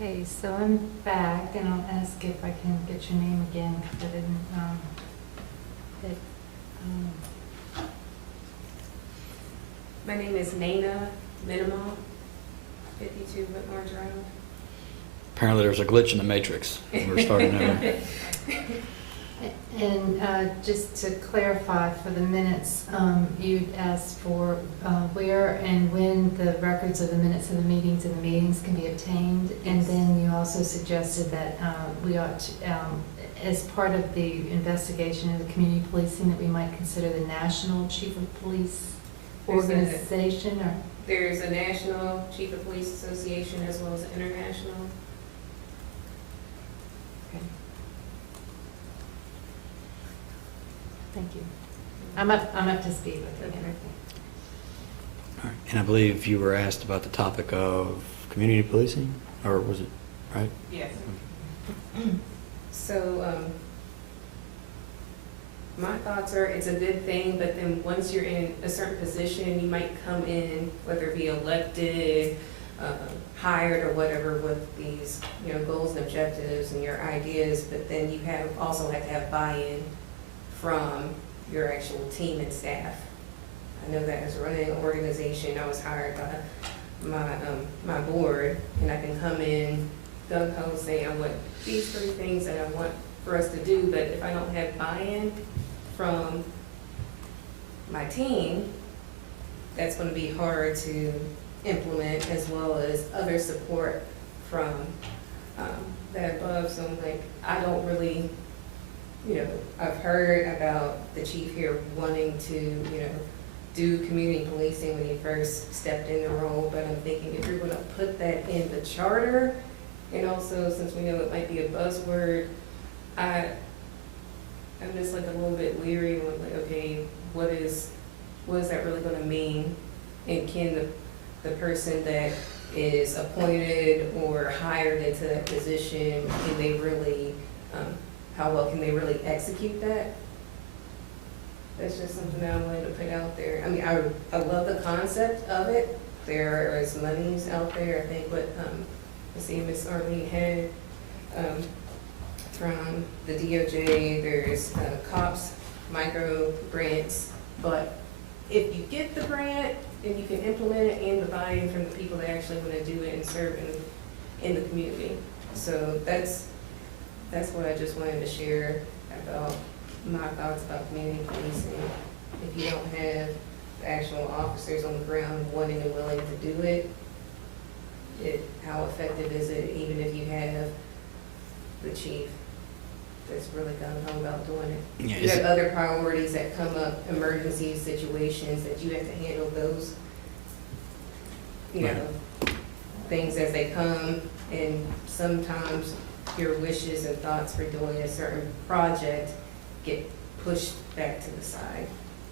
Okay, so I'm back, and I'll ask if I can get your name again, because I didn't, My name is Nana Minima, 52 Whitmore Drive. Apparently there's a glitch in the matrix. We're starting over. And just to clarify for the minutes, you'd asked for where and when the records of the minutes of the meetings and the meetings can be obtained. And then you also suggested that we ought to, as part of the investigation of the community policing, that we might consider the National Chief of Police organization, or? There's a National Chief of Police Association as well as an international. Okay. Thank you. I'm up to speed with it. All right. And I believe you were asked about the topic of community policing, or was it, right? Yes. So, my thoughts are it's a good thing, but then once you're in a certain position, you might come in, whether it be elected, hired or whatever, with these, goals and objectives and your ideas, but then you also have to have buy-in from your actual team and staff. I know that as running an organization, I was hired by my board, and I can come in gung-ho saying I want these 3 things that I want for us to do, but if I don't have buy-in from my team, that's going to be hard to implement, as well as other support from that above. So I'm like, I don't really, I've heard about the chief here wanting to, do community policing when he first stepped in the role, but I'm thinking if you're going to put that in the charter, and also since we know it might be a buzzword, I I'm just like a little bit leery with like, okay, what is that really gonna mean? And can the person that is appointed or hired into that position, can they really, how well can they really execute that? That's just something that I wanted to put out there. I mean, I love the concept of it. There is monies out there, I think what, let's see, Miss Arlene had, from the DOJ, there's COPS, micro grants, but if you get the grant and you can implement it and the buy-in from the people that actually want to do it and serve in the community. So that's what I just wanted to share about my thoughts about community policing. If you don't have the actual officers on the ground wanting and willing to do it, how effective is it, even if you have the chief that's really gung-ho about doing it? Yeah, You have other priorities that come up, emergency situations that you have to handle those, you know, things as they come, and sometimes your wishes and thoughts for doing a certain project get pushed back to the side.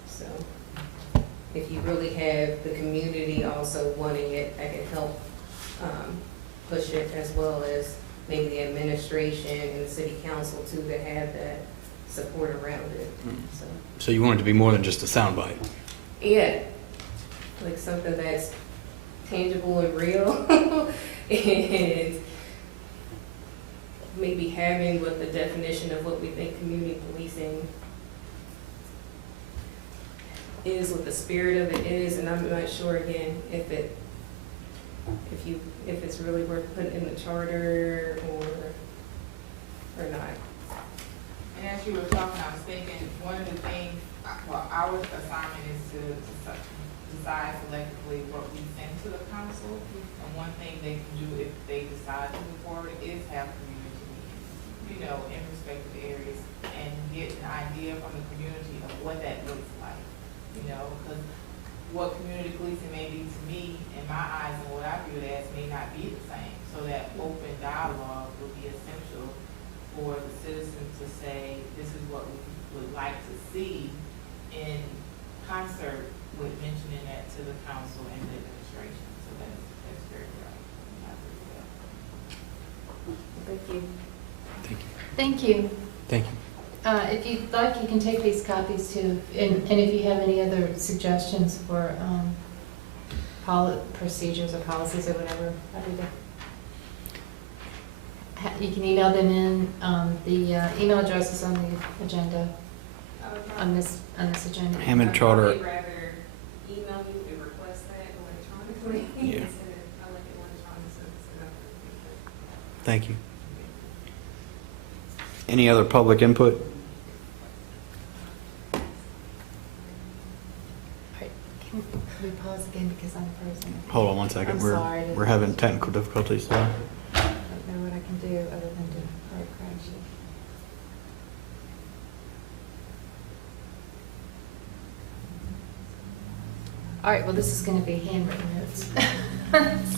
So if you really have the community also wanting it, that can help push it, as well as maybe the administration and the city council too, that have that support around it. So you want it to be more than just a soundbite? Yeah, like something that's tangible and real, and maybe having what the definition of what we think community policing is, what the spirit of it is, and I'm not sure again if it's really worth putting in the charter or not. And as you were talking, I was thinking, one of the things, well, our assignment is to decide collectively what we send to the council. And one thing they can do if they decide to move forward is have community meetings, you know, in respective areas, and get an idea from the community of what that looks like, you know, because what community policing may be to me, in my eyes, and what I view it as, may not be the same. So that open dialogue will be essential for the citizens to say, this is what we would like to see, in concert with mentioning that to the council and the administration. So that's very right. I agree with that. Thank you. Thank you. Thank you. Thank you. If you'd like, you can take these copies too, and if you have any other suggestions for procedures or policies or whatever, happy to. You can email them in. The email address is on the agenda, on this agenda. Hammond Charter. I'd rather email you and request that electronically. Yeah. Instead of, I like it electronic, so Thank you. Any other public input? Can we pause again because I'm frozen? Hold on one second. I'm sorry. We're having technical difficulties today. I don't know what I can do other than to hard crash it. All right, well, this is going to be handwritten notes.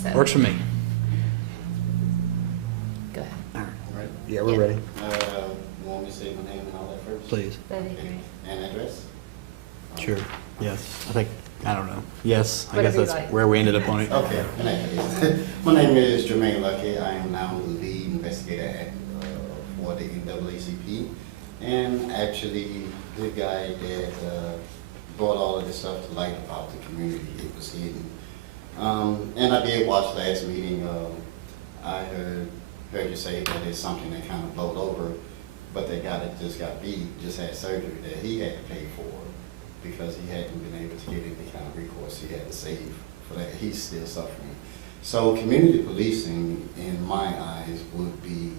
So, Works for me. go ahead. All Right. Yeah, we're Yeah. ready. You want me to say my name and all that first? Please. That'd be great. And address? Sure. Yes. I don't know. Yes. I guess Whatever you that's like. where we ended up on it. Okay, in that case. My name is Jermaine Lucky. I am now the lead investigator for the NAACP. And actually, the guy that brought all of this stuff to light about the community, it was hidden. And I did watch last meeting. I heard you say that it's something that kind of blowed over, but just got beat, just had surgery that he had to pay for because he hadn't been able to get any kind of recourse he had to save for that. He's still suffering. So community policing, in my eyes, would be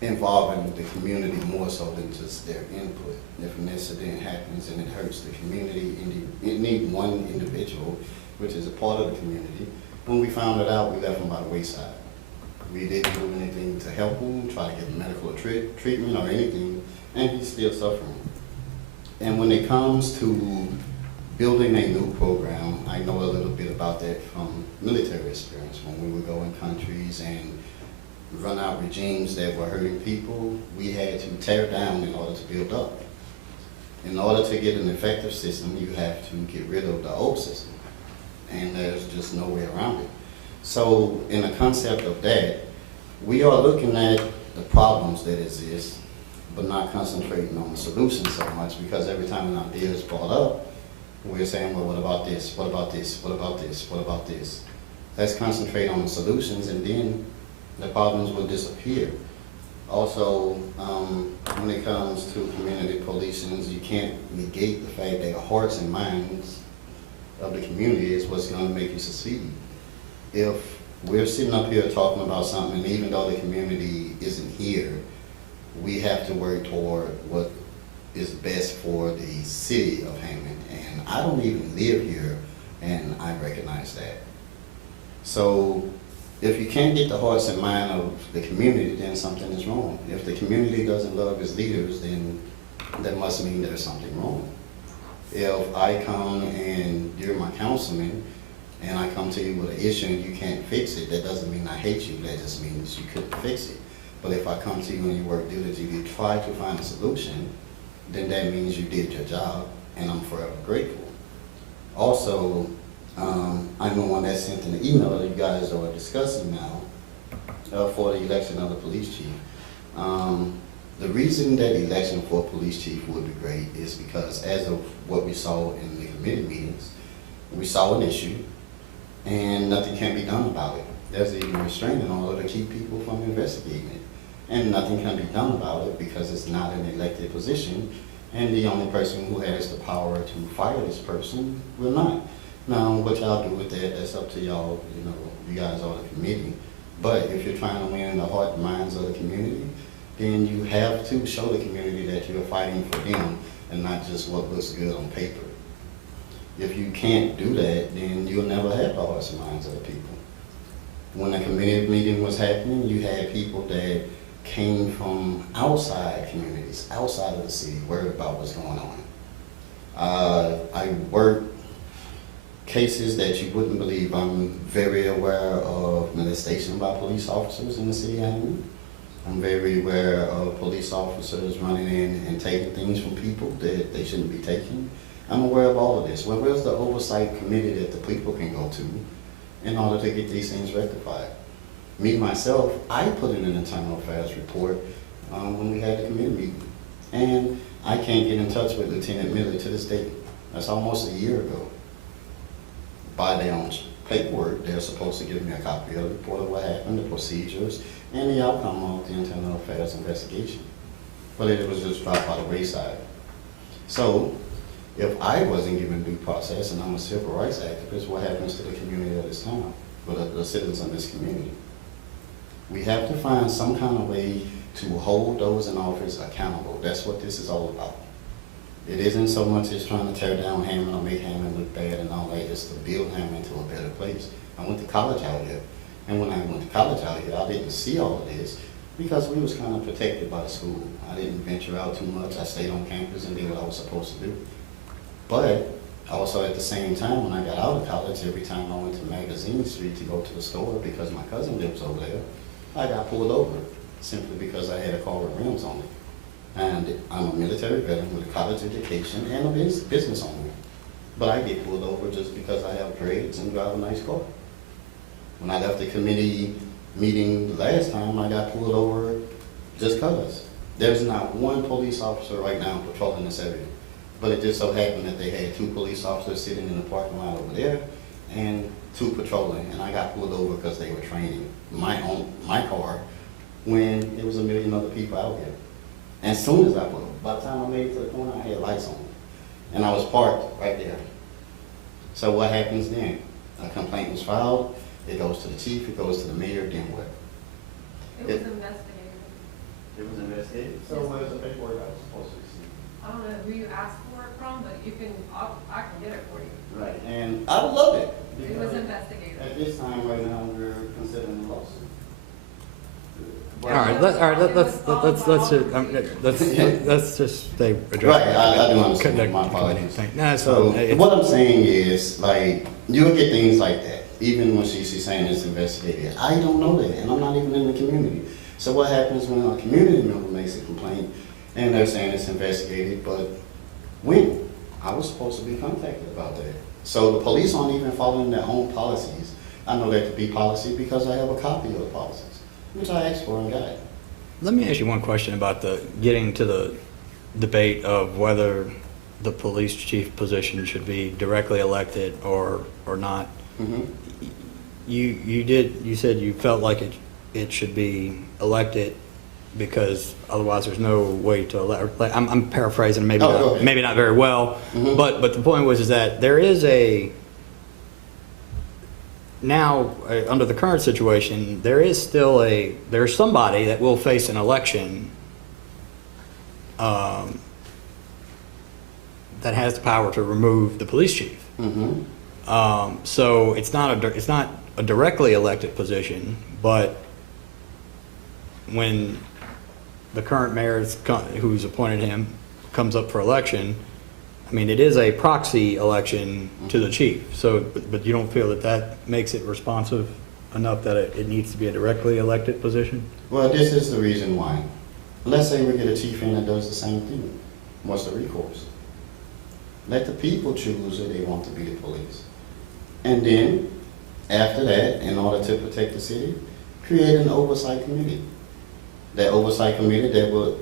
involving the community more so than just their input. If an incident happens and it hurts the community, it needs one individual, which is a part of the community. When we found it out, we left him by the wayside. We didn't do anything to help him, try to get medical treatment or anything, and he's still suffering. And when it comes to building a new program, I know a little bit about that from military experience when we would go in countries and run out regimes that were hurting people, we had to tear down in order to build up. In order to get an effective system, you have to get rid of the old system. And there's just no way around it. So in the concept of that, we are looking at the problems that exist, but not concentrating on the solutions so much, because every time an idea is brought up, we're saying, well, what about this? What about this? What about this? What about this? Let's concentrate on the solutions, and then the problems will disappear. Also, when it comes to community policing, you can't negate the fact that the hearts and minds of the community is what's going to make you succeed. If we're sitting up here talking about something, and even though the community isn't here, we have to work toward what is best for the city of Hammond. And I don't even live here, and I recognize that. So if you can't get the hearts and mind of the community, then something is wrong. If the community doesn't love its leaders, then that must mean there's something wrong. If I come and you're my councilman, and I come to you with an issue and you can't fix it, that doesn't mean I hate you, that just means you couldn't fix it. But if I come to you and you work diligently to try to find a solution, then that means you did your job, and I'm forever grateful. Also, I'm the one that sent an email that you guys are discussing now for the election of the police chief. The reason that election for police chief would be great is because as of what we saw in the committee meetings, we saw an issue and nothing can be done about it. There's even a restraining order to keep people from investigating it. And nothing can be done about it because it's not an elected position, and the only person who has the power to fire this person will not. Now, what y'all do with that, that's up to y'all, you know, you guys are the committee. But if you're trying to win the heart and minds of the community, then you have to show the community that you're fighting for them and not just what looks good on paper. If you can't do that, then you'll never have the hearts and minds of the people. When the committee meeting was happening, you had people that came from outside communities, outside of the city, worried about what's going on. I work cases that you wouldn't believe. I'm very aware of molestation by police officers in the city of Hammond. I'm very aware of police officers running in and taking things from people that they shouldn't be taking. I'm aware of all of this. Well, where's the oversight committee that the people can go to in order to get these things rectified? Me, myself, I put in an internal affairs report when we had the committee meeting. And I can't get in touch with Lieutenant Miller to this day. That's almost a year ago. By their own paperwork, they're supposed to give me a copy of the report of what happened, the procedures, and the outcome of the internal affairs investigation. But it was just dropped by the wayside. So, if I wasn't given due process and I'm a civil rights activist, what happens to the community of this town, or the citizens of this community? We have to find some kind of way to hold those in office accountable. That's what this is all about. It isn't so much as trying to tear down Hammond or make Hammond look bad and all that. It's to build Hammond into a better place. I went to college out here. And when I went to college out here, I didn't see all of this because we was kind of protected by the school. I didn't venture out too much. I stayed on campus and did what I was supposed to do. But also at the same time, when I got out of college, every time I went to Magazine Street to go to the store because my cousin lives over there, I got pulled over simply because I had a car with rims on it. And I'm a military veteran with a college education and a business owner. But I get pulled over just because I have dreads and drive a nice car. When I left the committee meeting the last time, I got pulled over just because. There's not one police officer right now patrolling this area. But it just so happened that they had 2 police officers sitting in the parking lot over there and 2 patrolling. And I got pulled over because they were training my car when there was a million other people out here. And as soon as I pulled over, by the time I made it to the corner, I had lights on. And I was parked right there. So what happens then? A complaint was filed, it goes to the chief, it goes to the mayor, then what? It was investigated. It was investigated? So where's the paperwork I was supposed to receive? I don't know who you asked for it from, but you can, I can get it for you. Right, and I would love it. It was investigated. At this time right now, we're considering a lawsuit. All right, let's just stay. Right, I do understand. My apologies. No, So what I'm saying is, like, you'll get things like that. even when she's saying it's investigated, I don't know that, and I'm not even in the community. So what happens when a community member makes a complaint and they're saying it's investigated, but when? I was supposed to be contacted about that. So the police aren't even following their own policies. I know that to be policy because I have a copy of the policies, which I asked for and got. Let me ask you one question about getting to the debate of whether the police chief position should be directly elected or not. Mm-hmm. You said you felt like it should be elected because otherwise there's no way to elect. I'm paraphrasing, maybe maybe not very well, Mm-hmm. but the point was is that there is now under the current situation there's somebody that will face an election that has the power to remove the police chief. Mm-hmm. So it's not a directly elected position, but when the current mayor who's appointed him comes up for election, I mean, it is a proxy election to the chief. So, but you don't feel that makes it responsive enough that it needs to be a directly elected position? Well, this is the reason why. Let's say we get a chief in that does the same thing. What's the recourse? Let the people choose who they want to be the police. And then, after that, in order to protect the city, create an oversight committee. That oversight committee that would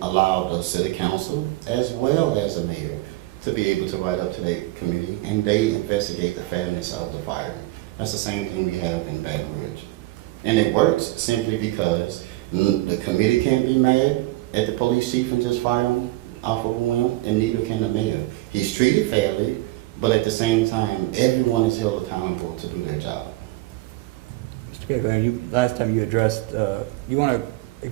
allow the city council as well as the mayor to be able to write up to that committee, and they investigate the fairness of the firing. That's the same thing we have in Baton Rouge. And it works simply because the committee can't be mad at the police chief and just fire him off of a whim, and neither can the mayor. He's treated fairly, but at the same time, everyone is held accountable to do their job. Mr. Giggler, last time you addressed, you want to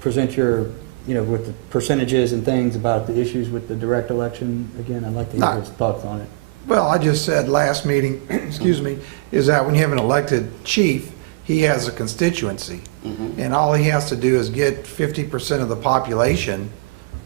present your, with the percentages and things about the issues with the direct election again? I'd like to hear his thoughts on it. Well, I just said last meeting, excuse me, is that when you have an elected chief, he has a constituency. Mm-hmm. And all he has to do is get 50% of the population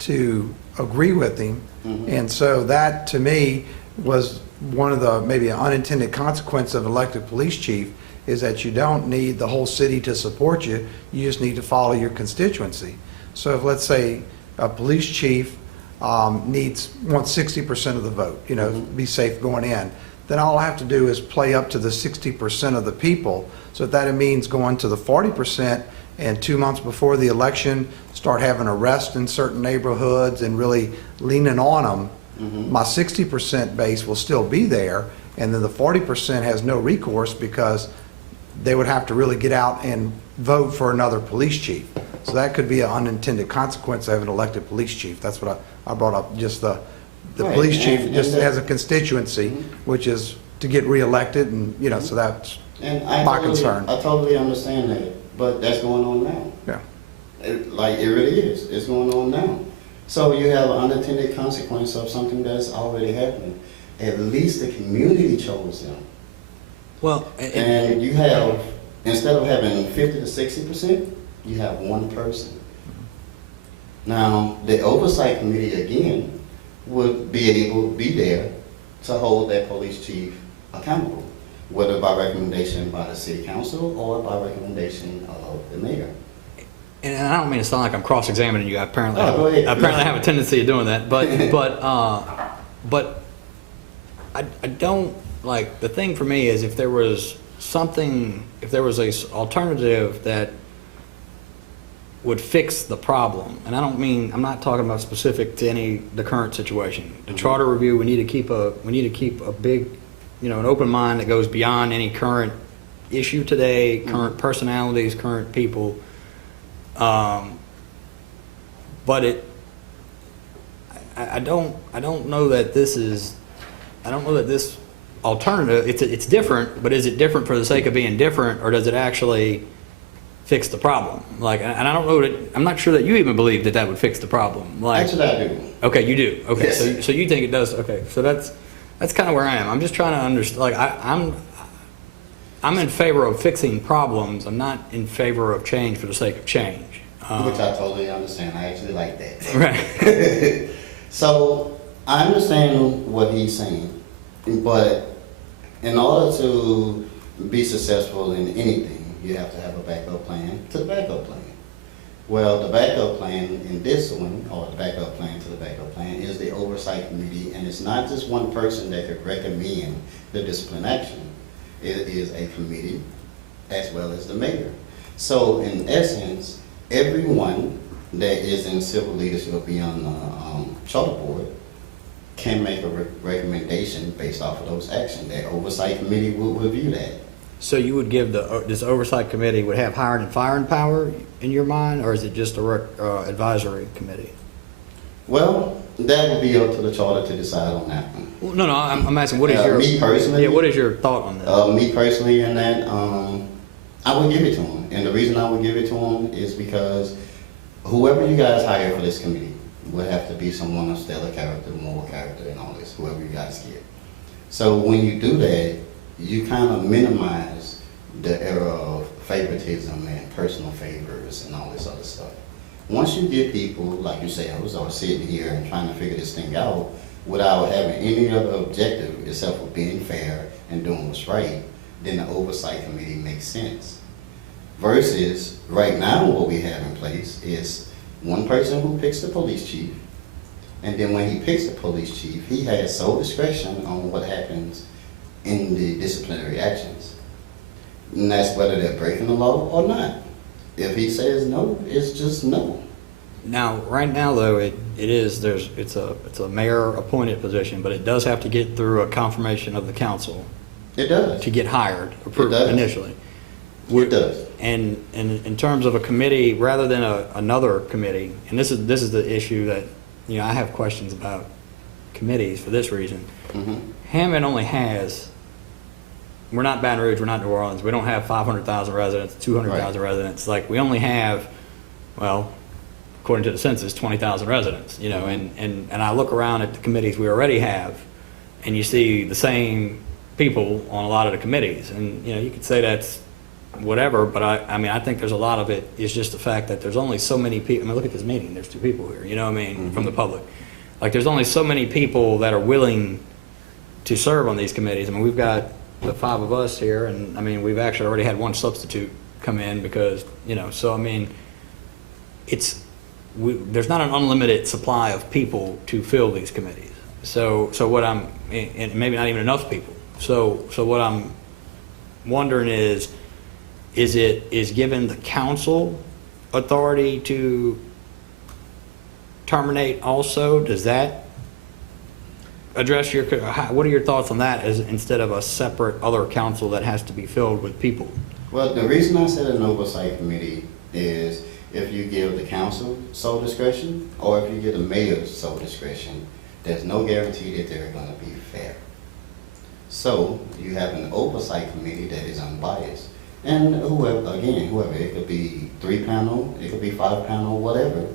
to agree with him. Mm-hmm. And so that, to me, was one of the maybe an unintended consequence of elected police chief, is that you don't need the whole city to support you. You just need to follow your constituency. So if, let's say, a police chief wants 60% of the vote, Mm-hmm. be safe going in, then all I have to do is play up to the 60% of the people. So that it means going to the 40%, and 2 months before the election, start having arrests in certain neighborhoods and really leaning on them. Mm-hmm. My 60% base will still be there, and then the 40% has no recourse because they would have to really get out and vote for another police chief. So that could be an unintended consequence of an elected police chief. That's what I brought up, just the Right, police chief and just that- has a constituency, Mm-hmm. which is to get reelected, and, so that's And my concern. I totally understand that, but that's going on now. Yeah. It really is. It's going on now. So you have an unintended consequence of something that's already happening. At least the community chose them. Well, And you have, instead of having 50 to 60%, you have one person. Now, the oversight committee, again, would be there to hold that police chief accountable, whether by recommendation by the city council or by recommendation of the mayor. and I don't mean to sound like I'm cross-examining you. I apparently go ahead. have a tendency of doing that. But I don't, like, the thing for me is if there was a alternative that would fix the problem, and I'm not talking about specific to the current situation. The charter review, we need to keep a big, an open mind that goes beyond any current issue today, current personalities, current people. But I don't know that this alternative, it's different, but is it different for the sake of being different, or does it actually fix the problem? Like, and I don't know I'm not sure that you even believe that would fix the problem. Like, Actually, I do. okay, you do. Okay, Yes. so you think it does. Okay, so that's kind of where I am. I'm just trying to understand. Like, I'm in favor of fixing problems. I'm not in favor of change for the sake of change. Which I totally understand. I actually like that. Right. So I understand what he's saying, but in order to be successful in anything, you have to have a backup plan to the backup plan. Well, the backup plan in this one, or the backup plan to the backup plan, is the oversight committee, and it's not just one person that could recommend the discipline action. It is a committee as well as the mayor. So in essence, everyone that is in civil leadership beyond the charter board can make a recommendation based off of those actions. That oversight committee will review that. So you would give this oversight committee would have hiring and firing power in your mind, or is it just a advisory committee? Well, that would be up to the charter to decide on that one. Well, no, I'm asking, what is your... Me personally? Yeah, what is your thought on that? Me personally in that, I would give it to them. And the reason I would give it to them is because whoever you guys hire for this committee would have to be someone of stellar character, moral character, and all this, whoever you guys get. So when you do that, you kind of minimize the era of favoritism and personal favors and all this other stuff. Once you get people, like you say, I was sitting here and trying to figure this thing out without having any other objective except for being fair and doing what's right, then the oversight committee makes sense. Versus right now what we have in place is one person who picks the police chief, and then when he picks the police chief, he has sole discretion on what happens in the disciplinary actions. And that's whether they're breaking the law or not. If he says no, it's just no. Now, right now though, it's a mayor appointed position, but it does have to get through a confirmation of the council. It does. To get hired, approved It does. initially. It does. And in terms of a committee, rather than another committee, and this is the issue that, I have questions about committees for this reason. Mm-hmm. Hammond only has, we're not Baton Rouge, we're not New Orleans, we don't have 500,000 residents, 200,000 residents. Like, we only have, well, according to the census, 20,000 residents, and I look around at the committees we already have, and you see the same people on a lot of the committees, and, you could say that's whatever, but I think there's a lot of it is just the fact that there's only so many people. Look at this meeting, there's 2 people here, Mm-hmm. from the public. Like, there's only so many people that are willing to serve on these committees. We've got the 5 of us here, and we've actually already had 1 substitute come in because, so there's not an unlimited supply of people to fill these committees. So what and maybe not even enough people. So what I'm wondering is given the council authority to terminate also? Does that address what are your thoughts on that as instead of a separate other council that has to be filled with people? Well, the reason I said an oversight committee is if you give the council sole discretion or if you give the mayor sole discretion, there's no guarantee that they're going to be fair. So you have an oversight committee that is unbiased. And whoever, it could be 3-panel, it could be 5-panel, whatever.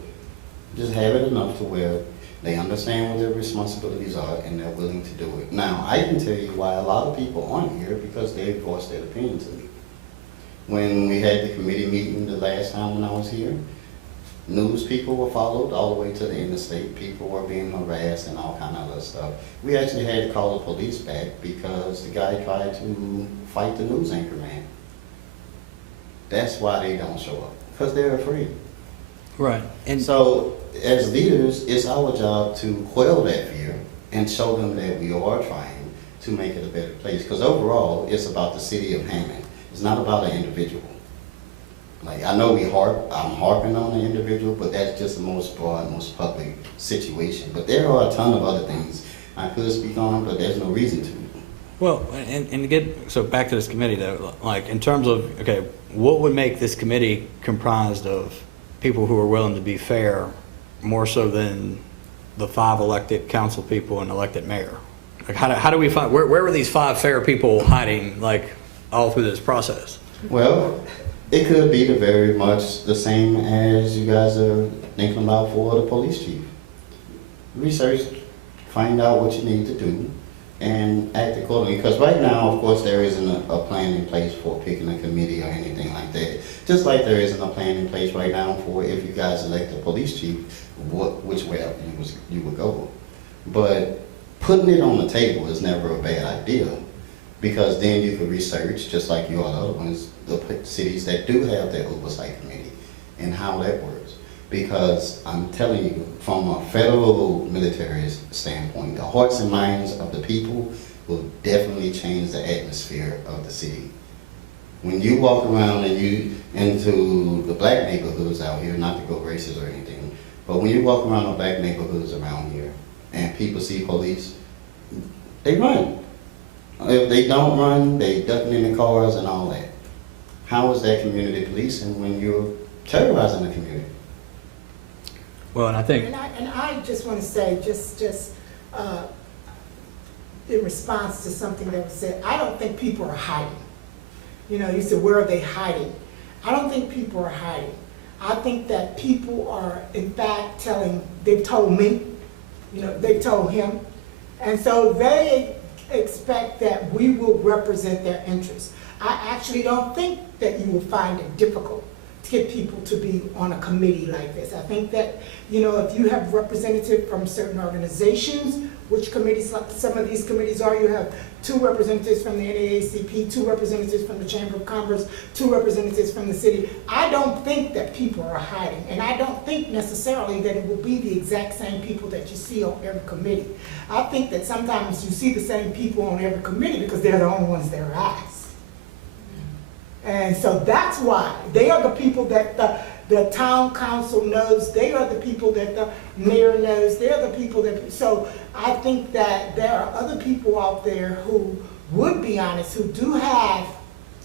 Just have it enough to where they understand what their responsibilities are and they're willing to do it. Now, I can tell you why a lot of people aren't here because they voiced their opinion to me. When we had the committee meeting the last time when I was here, news people were followed all the way to the interstate. People were being harassed and all kind of other stuff. We actually had to call the police back because the guy tried to fight the news anchor man. That's why they don't show up, because they're afraid. Right. And so, as leaders, it's our job to quell that fear and show them that we are trying to make it a better place. Because overall, it's about the city of Hammond. It's not about an individual. Like, I know I'm harping on the individual, but that's just the most broad, most public situation. But there are a ton of other things I could speak on, but there's no reason to. Well, so back to this committee though, like in terms of, okay, what would make this committee comprised of people who are willing to be fair more so than the 5 elected council people and elected mayor? Like how do we find, where were these 5 fair people hiding like all through this process? Well, it could be very much the same as you guys are thinking about for the police chief. Research, find out what you need to do, and act accordingly. Because right now, of course, there isn't a plan in place for picking a committee or anything like that. Just like there isn't a plan in place right now for if you guys elect a police chief, which way you would go. But putting it on the table is never a bad idea. Because then you could research, just like you all other ones, the cities that do have their oversight committee and how that works. Because I'm telling you, from a federal military standpoint, the hearts and minds of the people will definitely change the atmosphere of the city. When you walk around and you into the black neighborhoods out here, not to go racist or anything, but when you walk around the black neighborhoods around here and people see police, they run. If they don't run, they ducking in the cars and all that. How is that community policing when you're terrorizing the community? Well, and I think, And I just want to say, in response to something that was said, I don't think people are hiding. You know, you said, where are they hiding? I don't think people are hiding. I think that people are, in fact, they've told me, you know, they've told him, and so they expect that we will represent their interests. I actually don't think that you will find it difficult to get people to be on a committee like this. I think that, you know, if you have representatives from certain organizations, which committees, some of these committees are, you have 2 representatives from the NAACP, 2 representatives from the Chamber of Commerce, 2 representatives from the city. I don't think that people are hiding, and I don't think necessarily that it will be the exact same people that you see on every committee. I think that sometimes you see the same people on every committee because they're the only ones that are asked. And so that's why they are the people that the town council knows. They are the people that the mayor knows. They're the people that, so I think that there are other people out there who would be honest, who do have,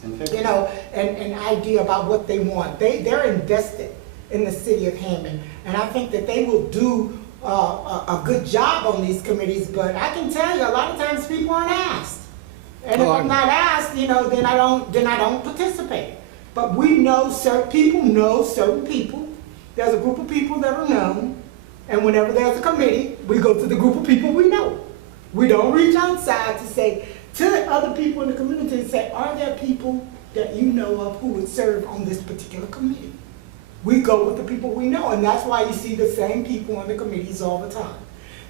you know, an idea about what they want. They're invested in the city of Hammond. And I think that they will do a good job on these committees, but I can tell you a lot of times people aren't asked. And if I'm not asked, you know, then I don't participate. But we know certain people know certain people. There's a group of people that are known, and whenever there's a committee, we go to the group of people we know. We don't reach outside to say to other people in the community and say, are there people that you know of who would serve on this particular committee? We go with the people we know, and that's why you see the same people on the committees all the time.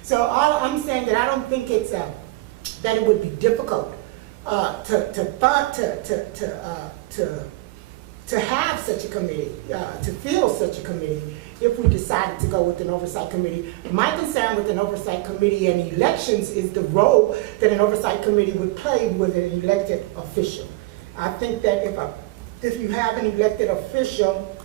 So I'm saying that I don't think it's that it would be difficult to have such a committee, to fill such a committee, if we decided to go with an oversight committee. My concern with an oversight committee and elections is the role that an oversight committee would play with an elected official. I think that if you have an elected official,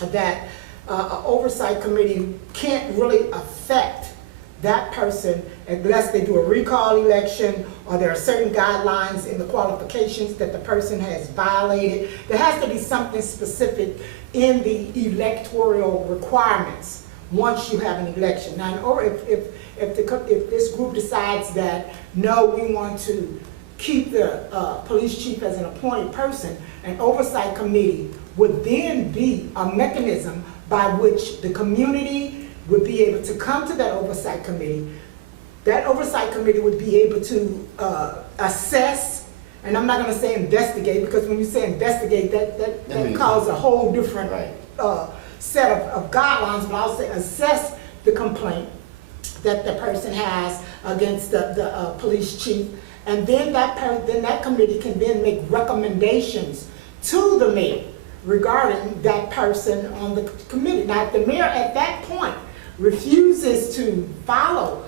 that an oversight committee can't really affect that person unless they do a recall election or there are certain guidelines in the qualifications that the person has violated. There has to be something specific in the electoral requirements once you have an election. Now, or if this group decides that, no, we want to keep the police chief as an appointed person, an oversight committee would then be a mechanism by which the community would be able to come to that oversight committee. That oversight committee would be able to assess, and I'm not going to say investigate, because when you say investigate, that calls a whole different set of guidelines, but I'll say assess the complaint that the person has against the police chief, and then that committee can then make recommendations to the mayor regarding that person on the committee. Now, if the mayor at that point refuses to follow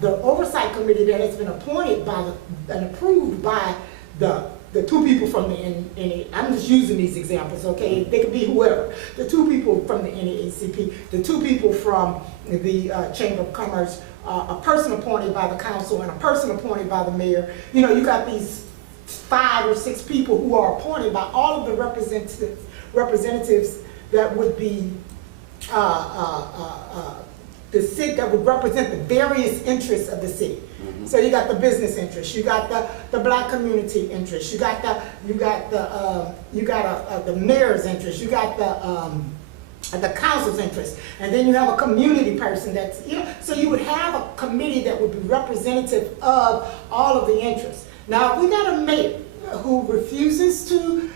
the oversight committee that has been appointed by and approved by the 2 people from the NAACP, I'm just using these examples, okay? They could be whoever. The 2 people from the NAACP, the 2 people from the Chamber of Commerce, a person appointed by the council and a person appointed by the mayor. You know, you got these 5 or 6 people who are appointed by all of the representatives that would be the city, that would represent the various interests of the city. Mm-hmm. So you got the business interests, you got the black community interests, you got the mayor's interest, you got the council's interest, and then you have a community person that's, you know, so you would have a committee that would be representative of all of the interests. Now, if we got a mayor who refuses to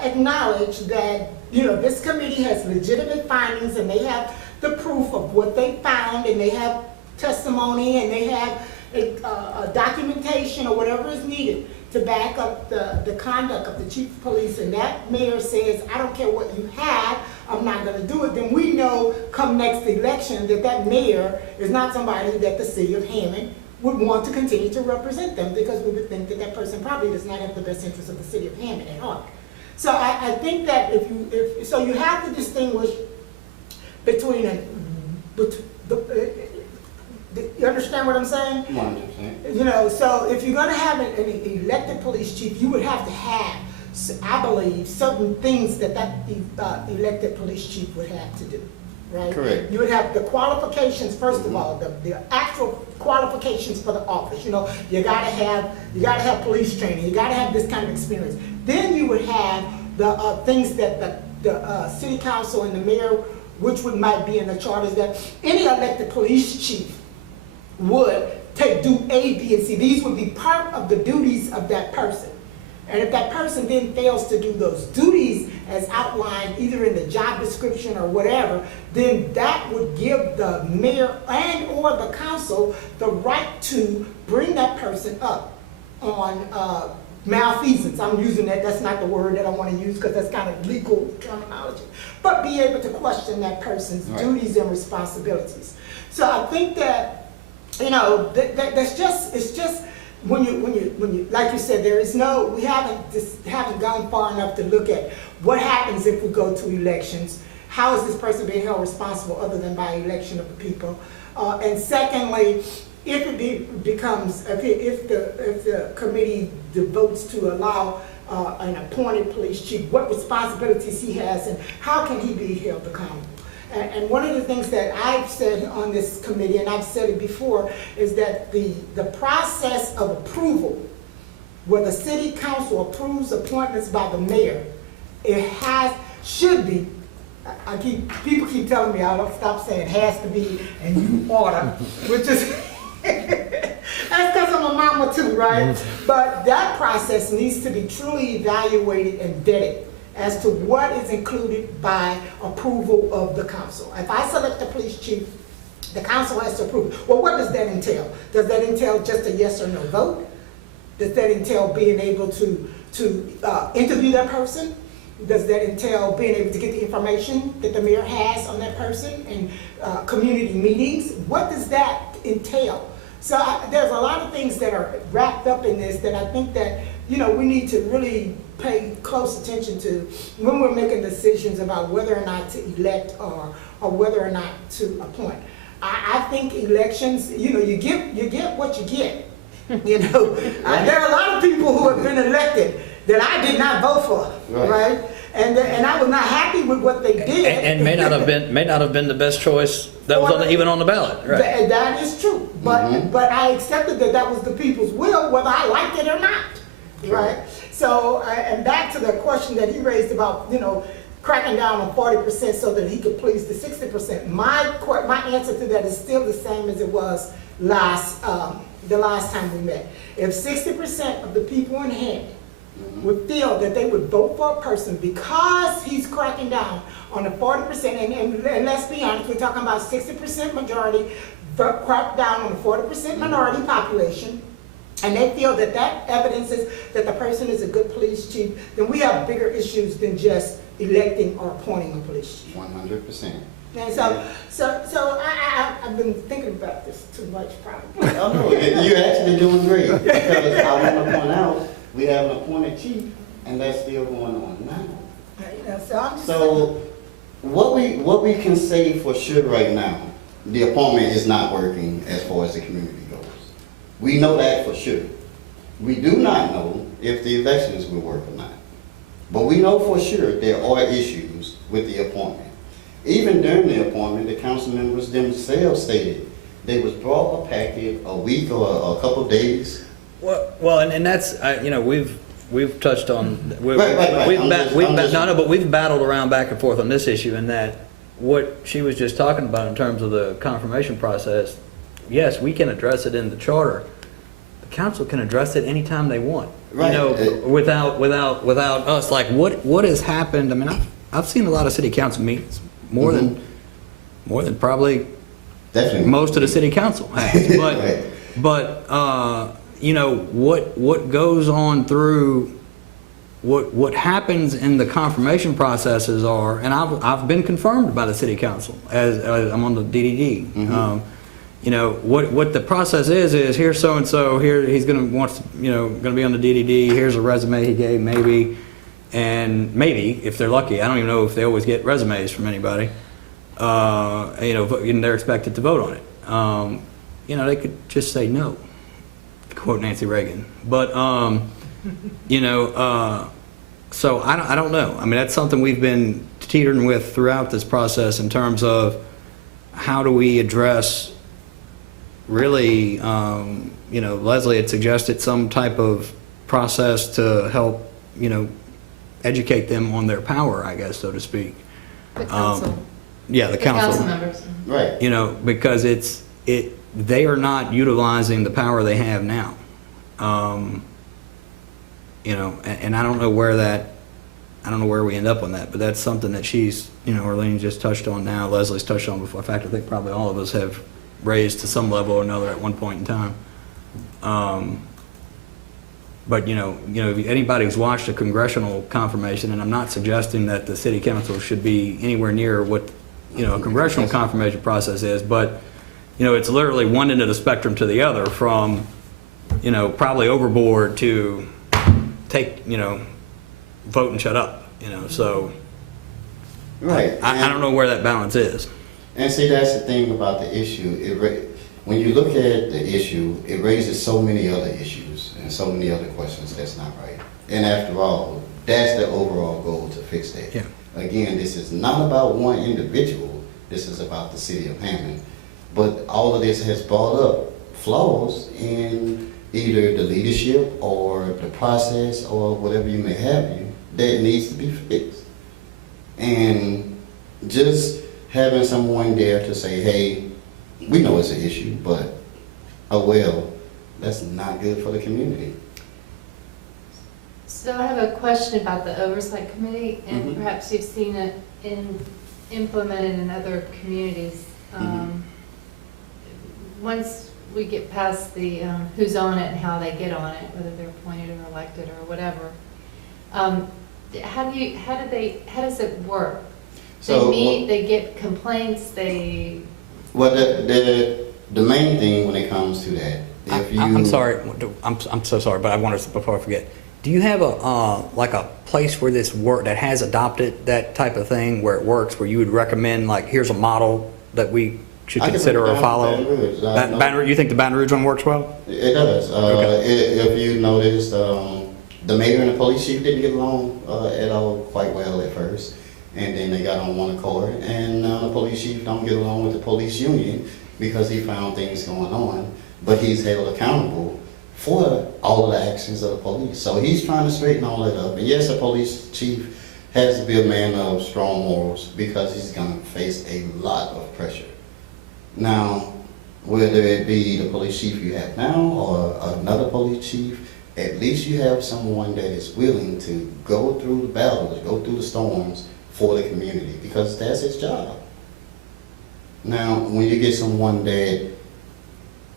acknowledge that, you know, this committee has legitimate findings and they have the proof of what they found and they have testimony and they have documentation or whatever is needed to back up the conduct of the chief of police, and that mayor says, I don't care what you have, I'm not gonna do it, then we know come next election that that mayor is not somebody that the city of Hammond would want to continue to represent them, because we would think that that person probably does not have the best interest of the city of Hammond at heart. So I think that so you have to distinguish between you understand what I'm saying? 100%. You know, so if you're gonna have an elected police chief, you would have to have, I believe, certain things that elected police chief would have to do, right? Correct. You would have the qualifications, first of all, the actual qualifications for the office. You know, you gotta have police training, you gotta have this kind of experience. Then you would have the things that the city council and the mayor, which might be in the charters, that any elected police chief would do A, B, and C. These would be part of the duties of that person. And if that person then fails to do those duties as outlined either in the job description or whatever, then that would give the mayor and or the council the right to bring that person up on malfeasance. I'm using that, that's not the word that I want to use because that's kind of legal terminology. But be able to question that person's duties and responsibilities. So I think that, you know, it's just when you like you said, there is no, we haven't gone far enough to look at what happens if we go to elections. How is this person being held responsible other than by election of the people? And secondly, if it becomes, if the committee votes to allow an appointed police chief, what responsibilities he has and how can he be held accountable? And one of the things that I've said on this committee, and I've said it before, is that the process of approval, where the city council approves appointments by the mayor, should be, people keep telling me, I'll stop saying has to be and you oughta, which is, that's because I'm a mama too, right? But that process needs to be truly evaluated and vetted as to what is included by approval of the council. If I select a police chief, the council has to approve. Well, what does that entail? Does that entail just a yes or no vote? Does that entail being able to interview that person? Does that entail being able to get the information that the mayor has on that person and community meetings? What does that entail? So there's a lot of things that are wrapped up in this that I think that, you know, we need to really pay close attention to when we're making decisions about whether or not to elect or whether or not to appoint. I think elections, you know, you get what you get. You know, there are a lot of people who have been elected that I did not vote for, right? And I was not happy with what they did. And may not have been the best choice that was even on the ballot, right? That is true, but I accepted that was the people's will, whether I liked it or not, right? So, and back to the question that he raised about, you know, cracking down on 40% so that he could please the 60%. My answer to that is still the same as it was the last time we met. If 60% of the people in Hammond would feel that they would vote for a person because he's cracking down on the 40%, and let's be honest, we're talking about 60% majority, crack down on the 40% minority population, and they feel that evidences that the person is a good police chief, then we have bigger issues than just electing or appointing a police chief. 100%. And so I've been thinking about this too much, probably. Oh, no, you're actually doing great. Because I want to point out, we have an appointed chief, and that's still going on now. So what we can say for sure right now, the appointment is not working as far as the community goes. We know that for sure. We do not know if the elections will work or not. But we know for sure there are issues with the appointment. Even during the appointment, the council members themselves stated they was brought a packet a week or a couple of days. Well, and that's you know, we've touched on we've battled around back and forth on this issue, and that what she was just talking about in terms of the confirmation process. Yes, we can address it in the charter. The council can address it anytime they want. Right. You know, without us. Like what has happened? I mean, I've seen a lot of city council meetings, more than probably definitely most of the city council has. But right. but you know, what goes on through, what happens in the confirmation processes are, and I've been confirmed by the city council as I'm on the DDD. You know, what the process is here's so-and-so, here he's gonna be on the DDD, here's a resume he gave maybe, and maybe, if they're lucky, I don't even know if they always get resumes from anybody, you know, and they're expected to vote on it. You know, they could just say no, to quote Nancy Reagan. But, you know, so I don't know. I mean, that's something we've been teetering with throughout this process in terms of how do we address really, you know, Leslie had suggested some type of process to help, you know, educate them on their power, I guess, so to speak. The council. Yeah, the council. Members. Right. You know, because they are not utilizing the power they have now. You know, and I don't know where we end up on that, but that's something that she's, you know, Arlene just touched on now, Leslie's touched on before. In fact, I think probably all of us have raised to some level or another at one point in time. But, you know, if anybody who's watched a congressional confirmation, and I'm not suggesting that the city council should be anywhere near what, you know, a congressional confirmation process is, but, you know, it's literally one end of the spectrum to the other, from, you know, probably overboard to take, you know, vote and shut up, you know, so. Right. I don't know where that balance is. And see, that's the thing about the issue. When you look at the issue, it raises so many other issues and so many other questions that's not right. And after all, that's the overall goal, to fix that. Yeah. Again, this is not about one individual. This is about the city of Hammond. But all of this has brought up flaws in either the leadership or the process or whatever you may have that needs to be fixed. And just having someone there to say, hey, we know it's an issue, but oh well, that's not good for the community. So I have a question about the oversight committee, and perhaps you've seen it implemented in other communities. Once we get past the who's on it and how they get on it, whether they're appointed or elected or whatever, how does it work? They meet, they get complaints, they. Well, the main thing when it comes to that, if you. I'm sorry. I'm so sorry, but I want to, before I forget. Do you have like a place where this work that has adopted that type of thing, where it works, where you would recommend, like, here's a model that we should consider or follow? You think the Baton Rouge one works well? It does. Okay. If you noticed, the mayor and the police chief didn't get along at all quite well at first, and then they got on one accord, and the police chief don't get along with the police union because he found things going on, but he's held accountable for all of the actions of the police. So he's trying to straighten all that up. And yes, the police chief has to be a man of strong morals, because he's going to face a lot of pressure. Now, whether it be the police chief you have now or another police chief, at least you have someone that is willing to go through the battles, go through the storms for the community, because that's his job. Now, when you get someone that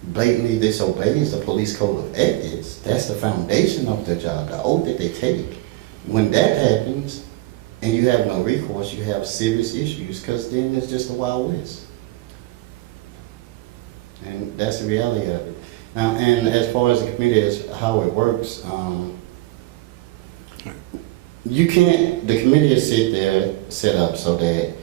blatantly disobeys the police code of ethics, that's the foundation of their job, the oath that they take. When that happens and you have no recourse, you have serious issues, because then it's just the Wild West. And that's the reality of it. Now, and as far as the committee, as how it works, you can't, the committee is set up so that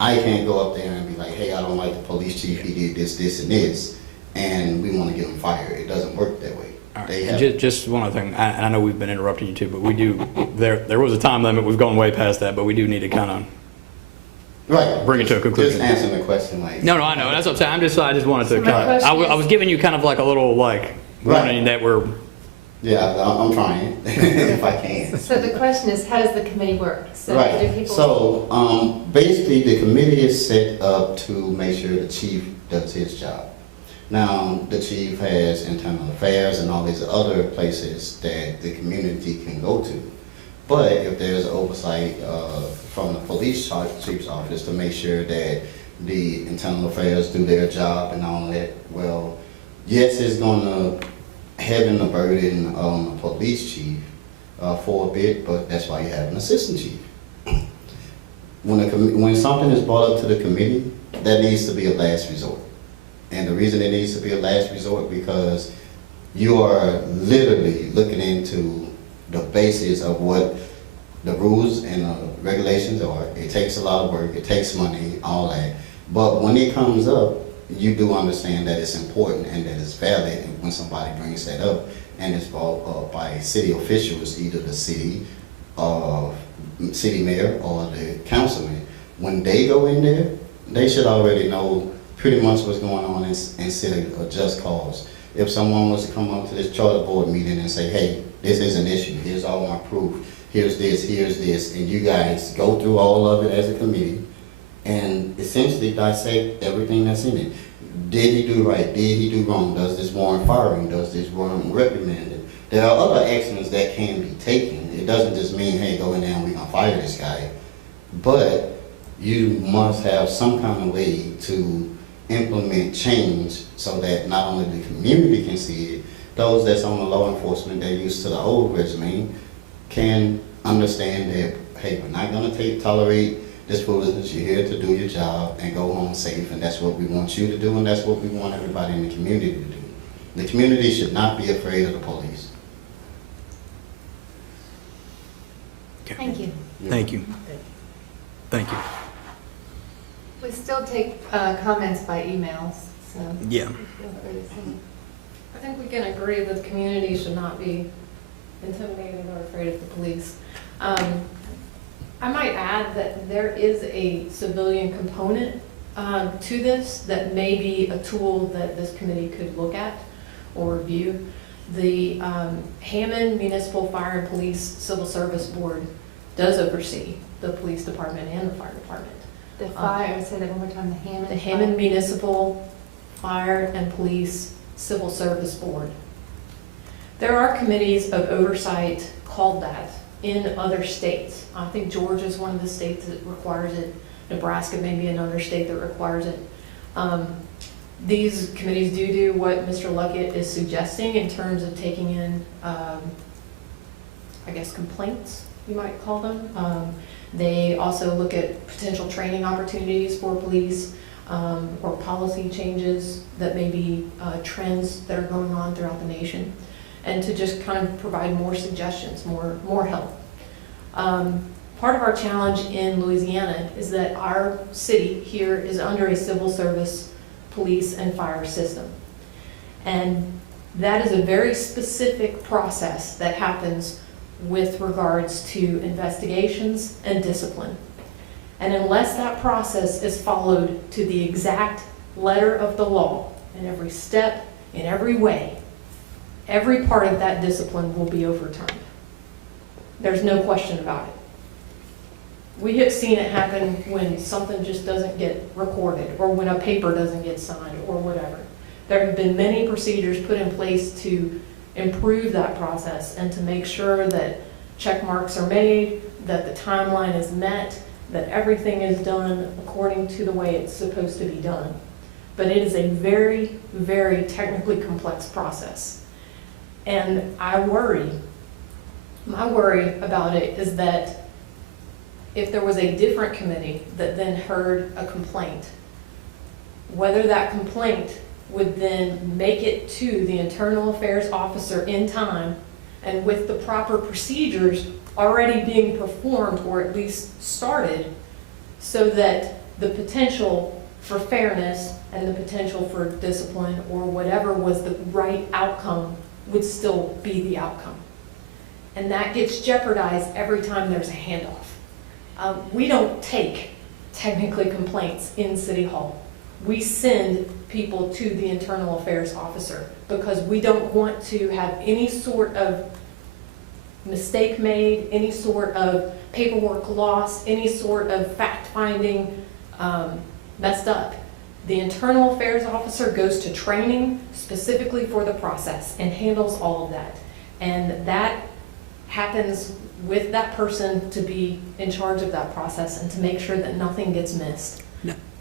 I can't go up there and be like, hey, I don't like the police chief, he did this, this, and this, and we want to get him fired. It doesn't work that way. Right. Just one other thing, and I know we've been interrupting you too, but we do, there was a time limit, we've gone way past that, but we do need to kind of bring it to a conclusion. Just answering the question like. No, I know, that's what I'm saying, I just wanted to So my question I was giving you kind of like a little, like, warning that we're. Yeah, I'm trying, if I can. So the question is, how does the committee work? So do Right, people? so basically the committee is set up to make sure the chief does his job. Now, the chief has internal affairs and all these other places that the community can go to. But if there's oversight from the police chief's office to make sure that the internal affairs do their job and all that, well, yes, it's going to having the burden on the police chief for a bit, but that's why you have an assistant chief. When something is brought up to the committee, that needs to be a last resort. And the reason it needs to be a last resort because you are literally looking into the basis of what the rules and regulations are. It takes a lot of work, it takes money, all that. But when it comes up, you do understand that it's important and that it's valid, and when somebody brings that up and it's brought up by city officials, either the city mayor or the councilman, when they go in there, they should already know pretty much what's going on and set a just cause. If someone was to come up to this charter board meeting and say, hey, this is an issue, here's all my proof, here's this, and you guys go through all of it as a committee and essentially dissect everything that's in it. Did he do right? Did he do wrong? Does this warrant firing? Does this warrant reprimanding? There are other actions that can be taken. It doesn't just mean, hey, go in there and we're going to fire this guy. But you must have some kind of way to implement change so that not only the community can see it, those that's on the law enforcement that used to the old regime can understand that, hey, we're not going to tolerate this foolishness. You're here to do your job and go home safe, and that's what we want you to do, and that's what we want everybody in the community to do. The community should not be afraid of the police. Thank you. Thank you. Thank you. We still take comments by emails, so. Yeah. feel free to send. I think we can agree that the community should not be intimidated or afraid of the police. I might add that there is a civilian component to this that may be a tool that this committee could look at or review. The Hammond Municipal Fire and Police Civil Service Board does oversee the police department and the fire department. The fire, say that one more time, the Hammond. The Hammond Municipal Fire and Police Civil Service Board. There are committees of oversight called that in other states. I think Georgia is one of the states that requires it. Nebraska may be another state that requires it. These committees do what Mr. Luckett is suggesting in terms of taking in, I guess, complaints, you might call them. They also look at potential training opportunities for police or policy changes that may be trends that are going on throughout the nation, and to just kind of provide more suggestions, more help. Part of our challenge in Louisiana is that our city here is under a civil service, police, and fire system. And that is a very specific process that happens with regards to investigations and discipline. And unless that process is followed to the exact letter of the law, in every step, in every way, every part of that discipline will be overturned. There's no question about it. We have seen it happen when something just doesn't get recorded, or when a paper doesn't get signed, or whatever. There have been many procedures put in place to improve that process and to make sure that check marks are made, that the timeline is met, that everything is done according to the way it's supposed to be done. But it is a very, very technically complex process. And my worry about it is that if there was a different committee that then heard a complaint, whether that complaint would then make it to the internal affairs officer in time and with the proper procedures already being performed or at least started, so that the potential for fairness and the potential for discipline or whatever was the right outcome would still be the outcome. And that gets jeopardized every time there's a handoff. We don't take technically complaints in City Hall. We send people to the internal affairs officer because we don't want to have any sort of mistake made, any sort of paperwork lost, any sort of fact-finding messed up. The internal affairs officer goes to training specifically for the process and handles all of that. And that happens with that person to be in charge of that process and to make sure that nothing gets missed.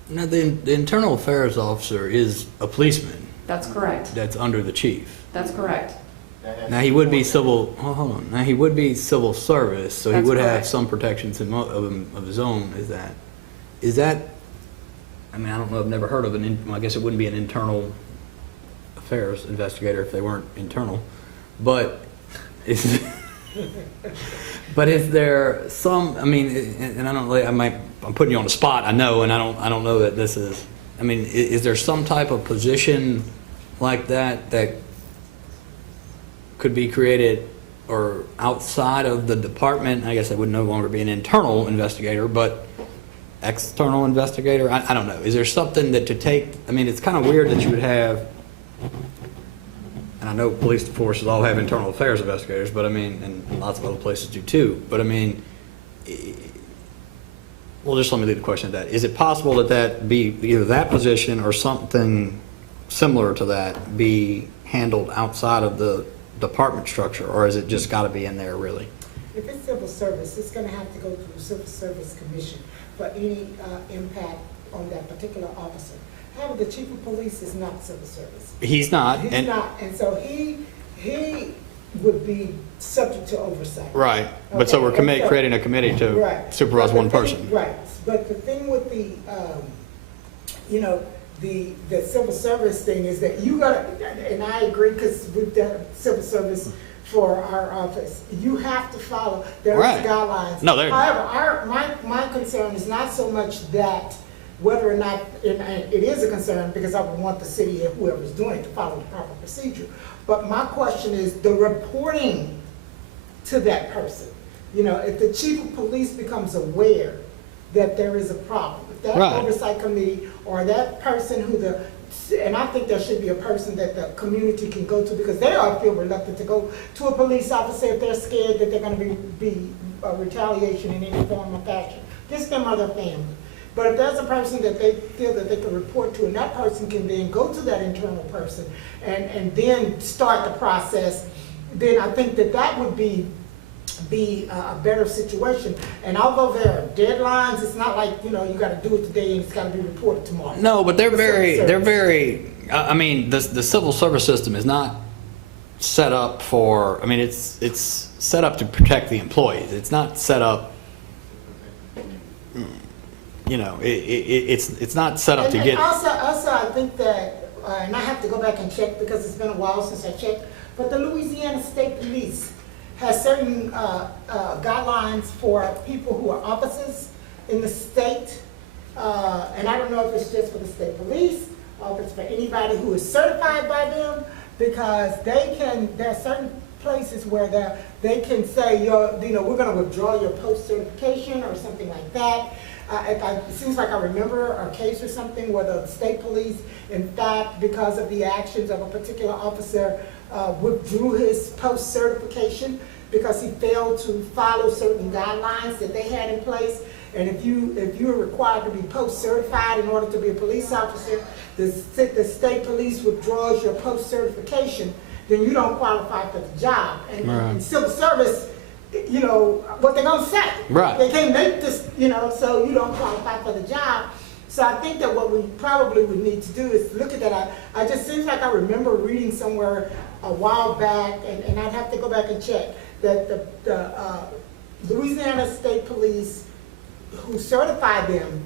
Now, the internal affairs officer is a policeman. That's correct. That's under the chief. That's correct. Now, he would be civil, hold on, now, he would be civil service, so he That's would have correct. some protections of his own, is that, I mean, I don't know, I've never heard of well, I guess it wouldn't be an internal affairs investigator if they weren't internal, but is, but is there some, I mean, and I don't, I'm putting you on the spot, I know, and I don't know that this is, I mean, is there some type of position like that could be created or outside of the department? I guess it would no longer be an internal investigator, but external investigator? I don't know. Is there something that to take, I mean, it's kind of weird that you would have, and I know police forces all have internal affairs investigators, but I mean, and lots of other places do too, but I mean, well, just let me leave the question at that. Is it possible that that be either that position or something similar to that be handled outside of the department structure, or is it just got to be in there really? If it's civil service, it's gonna have to go through the Civil Service Commission for any impact on that particular officer. However, the chief of police is not civil service. He's not. He's and, not, and so he would be subject to oversight. Right, but so we're Okay, so- creating a committee to Right. supervise But the one thing- person. Right, but the thing with the, the civil service thing is that you gotta, and I agree, because we've done civil service for our office, you have to follow, there Right. is guidelines. No, there- However, my concern is not so much that, whether or not, and it is a concern, because I would want the city and whoever's doing it to follow the proper procedure, but my question is the reporting to that person. You know, if the chief of police becomes aware that there is a problem, if that Right. oversight committee or that person and I think there should be a person that the community can go to, because they all feel reluctant to go to a police officer if they're scared that they're gonna be retaliation in any form or fashion, just them or their family. But if there's a person that they feel that they can report to, and that person can then go to that internal person and then start the process, then I think that would be a better situation. And although there are deadlines, it's not like, you gotta do it today and it's gotta be reported tomorrow. No, but they're The civil very, I mean, the civil service system is not set up for, I mean, it's set up to protect the employees. It's not set up, it's not set up to And get. also, I think that, and I have to go back and check because it's been a while since I checked, but the Louisiana State Police has certain guidelines for people who are officers in the state. And I don't know if it's just for the state police or if it's for anybody who is certified by them, because there are certain places where they can say, we're gonna withdraw your post-certification or something like that. It seems like I remember a case or something where the state police, in fact, because of the actions of a particular officer, withdrew his post-certification because he failed to follow certain guidelines that they had in place. And if you're required to be post-certified in order to be a police officer, the state police withdraws your post-certification, then you don't qualify for the job. And in civil service, what they're gonna say. Right. They can't make this, so you don't qualify for the job. So I think that what we probably would need to do is look at that. I just seems like I remember reading somewhere a while back, and I'd have to go back and check, that the Louisiana State Police who certify them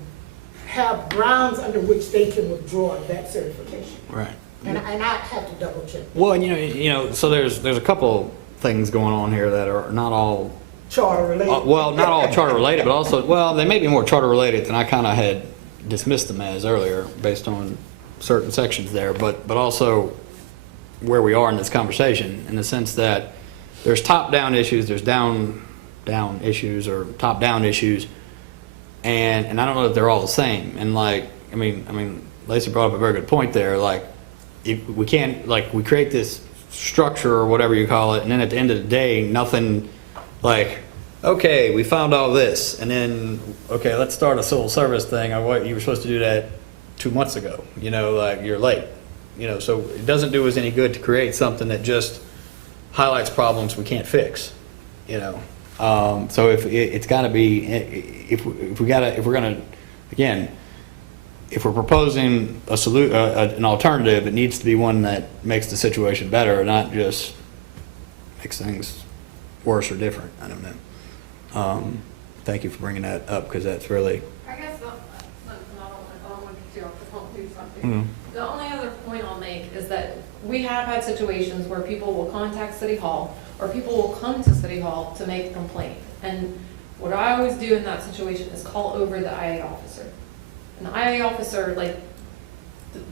have grounds under which they can withdraw that certification. Right. And I have to double check. Well, and so there's a couple things going on here that are not all Charter related. well, not all charter related, but also, well, they may be more charter related than I kind of had dismissed them as earlier based on certain sections there, but also where we are in this conversation, in the sense that there's top-down issues, there's down issues, or top-down issues, and I don't know that they're all the same. And I mean, Lacey brought up a very good point there. Like, if we can't, we create this structure or whatever you call it, and then at the end of the day, nothing, okay, we found all this, and then, okay, let's start a civil service thing. What you were supposed to do that 2 months ago, you're late. So it doesn't do us any good to create something that just highlights problems we can't fix. So if it's got to be, if we're gonna, again, if we're proposing an alternative, it needs to be one that makes the situation better, not just makes things worse or different. I don't know. Thank you for bringing that up, because that's really, I guess, I don't want to get you off the phone, do something. The only other point I'll make is that we have had situations where people will contact City Hall, or people will come to City Hall to make a complaint. And what I always do in that situation is call over the IA officer. And the IA officer, like,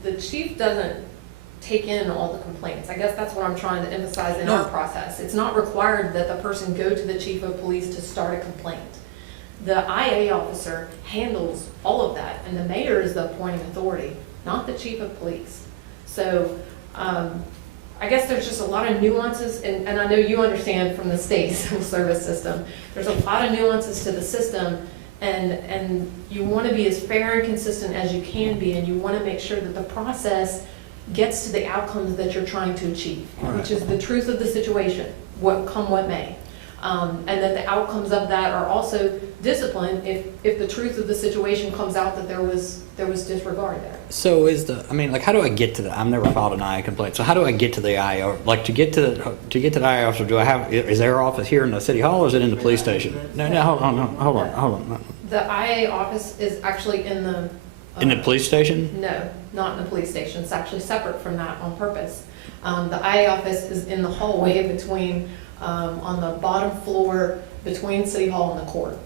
the chief doesn't take in all the complaints. I guess that's what I'm trying to emphasize in our process. It's not required that the person go to the chief of police to start a complaint. The IA officer handles all of that, and the mayor is the appointing authority, not the chief of police. So I guess there's just a lot of nuances, and I know you understand from the state civil service system, there's a lot of nuances to the system, and you want to be as fair and consistent as you can be, and you want to make sure that the process gets to the outcomes that you're trying to achieve, which is the truth of the situation, what may. And that the outcomes of that are also discipline if the truth of the situation comes out that there was disregard there. so like, how do I get to that? I've never filed an IA complaint, so how do I get to the IA? Like, to get to the IA officer, is their office here in the city hall, or is it in the police station? No, hold on. The IA office is actually in the... In the police station? No, not in the police station. It's actually separate from that on purpose. The IA office is in the hallway between, on the bottom floor between City Hall and the court.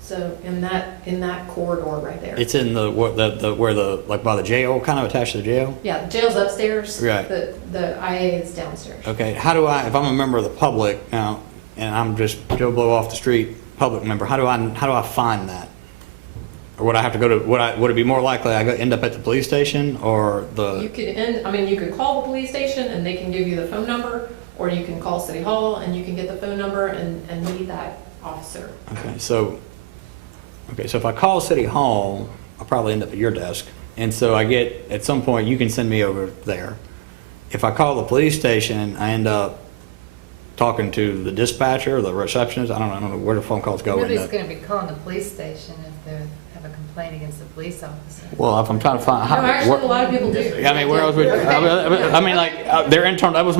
So in that corridor right there. It's in like by the jail, kind of attached to the jail? Yeah, the jail's upstairs. Right. The IA is downstairs. Okay, how do I, if I'm a member of the public now, and I'm just Joe Blow off the street public member, how do I find that? Or would I have to go to, would it be more likely I end up at the police station, or the? You could call the police station and they can give you the phone number, or you can call City Hall and you can get the phone number and meet that officer. Okay, so if I call City Hall, I'll probably end up at your desk. And so at some point, you can send me over there. If I call the police station, I end up talking to the dispatcher, the receptionist. I don't know where the phone calls go. Nobody's going to be calling the police station if they have a complaint against the police officer. Well, if I'm trying to find, No, actually, a lot of people do. I mean, where else would, I mean, like, their internal, that was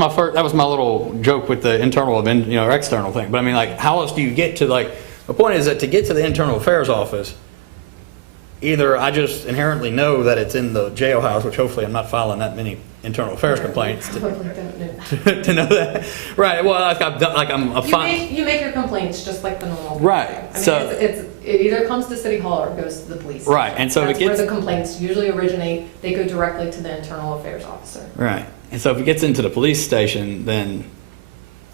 my little joke with the internal, or external thing. But I mean, like, how else do you get to, like, the point is that to get to the internal affairs office, either I just inherently know that it's in the jailhouse, which hopefully I'm not filing that many internal affairs complaints to know that. Right, well, I'm a fine. You make your complaints just like the normal. Right, I mean, so. it either comes to City Hall or it goes to the police. Right, and so if it That's where gets. the complaints usually originate. They go directly to the internal affairs officer. Right, and so if it gets into the police station, then,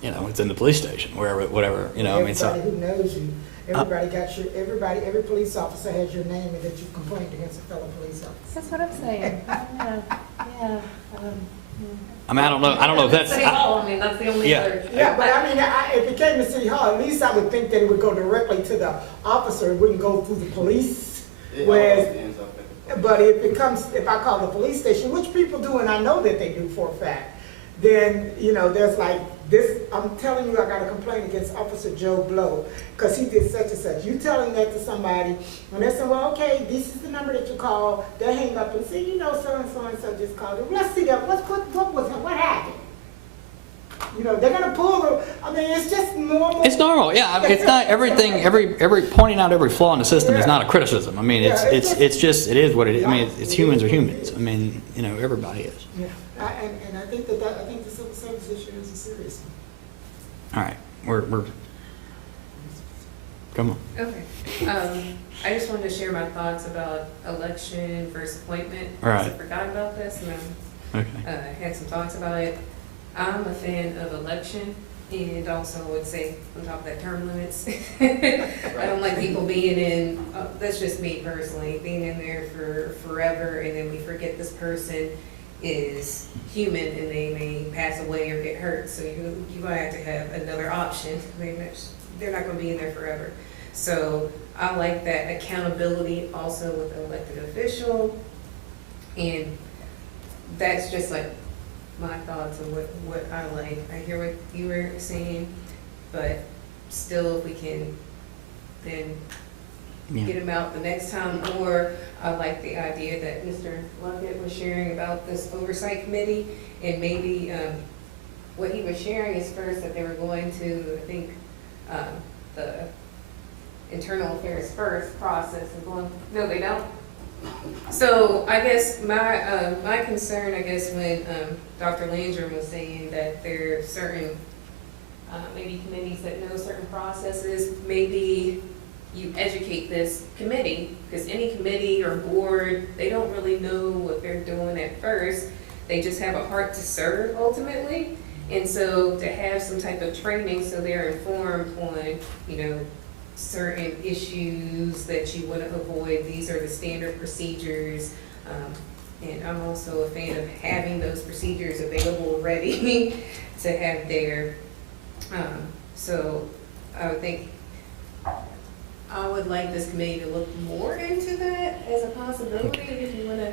it's in the police station, wherever, whatever, I mean, so. Everybody who knows you, every police officer has your name and that you've complained against a fellow police officer. That's what I'm saying. Yeah. I mean, I don't know if that's. City Hall, I mean, that's the only other. Yeah, but I mean, if it came to City Hall, at least I would think that it would go directly to the officer, it wouldn't go through the police. Whereas, but if I call the police station, which people do, and I know that they do for a fact, then, there's like this, I'm telling you, I got a complaint against Officer Joe Blow, because he did such and such. You telling that to somebody, and they say, well, okay, this is the number that you call. They hang up and say, so-and-so just called it. Let's see that, what happened? They're gonna pull it's just normal. It's normal, yeah. It's not everything. Every pointing out every flaw in the system is not a criticism. I mean, it's just it is what it is. I mean, it's humans are humans. I mean, everybody is. Yeah, and I think I think the civil service issue is a serious one. All right, we're come on. Okay. I just wanted to share my thoughts about election versus appointment. All right. I forgot about this, and I had some thoughts about it. I'm a fan of election, and also would say on top of that, term limits. I don't like people being in, that's just me personally, being in there for forever, and then we forget this person is human and they may pass away or get hurt. So you're going to have to have another option. I mean, they're not going to be in there forever. So I like that accountability also with an elected official, and that's just like my thoughts of what I like. I hear what you were saying, but still, if we can then get them out the next time. Or I like the idea that Mr. Luckett was sharing about this oversight committee, and maybe what he was sharing is first that they were going to, I think, the internal affairs first process and going, no, they don't. So I guess my concern, I guess, when Dr. Landrum was saying that there are certain, maybe committees that know certain processes, maybe you educate this committee, because any committee or board, they don't really know what they're doing at first. They just have a heart to serve ultimately. And so to have some type of training so they're informed on, you know, certain issues that you want to avoid, these are the standard procedures. And I'm also a fan of having those procedures available ready to have there. So I would think, I would like this committee to look more into that as a possibility if you want to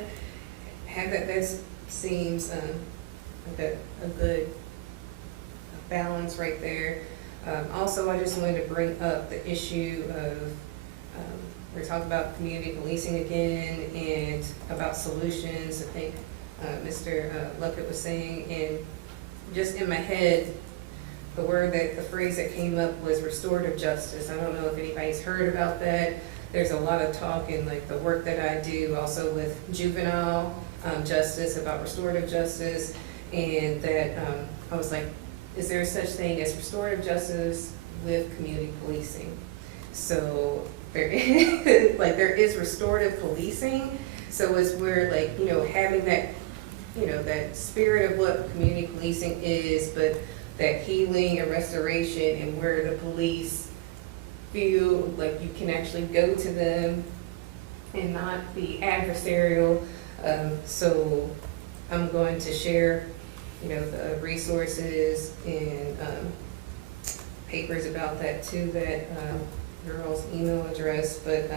have that. That seems like a good balance right there. Also, I just wanted to bring up the issue of, we're talking about community policing again and about solutions. I think Mr. Luckett was saying, and just in my head, the phrase that came up was restorative justice. I don't know if anybody's heard about that. There's a lot of talk in like the work that I do also with juvenile justice about restorative justice, and that I was like, is there such thing as restorative justice with community policing? So there is, like there is restorative policing. So it's where like, you know, having that, you know, that spirit of what community policing is, but that healing and restoration, and where the police feel like you can actually go to them and not be adversarial. So I'm going to share, you know, the resources and papers about that to that girl's email address. But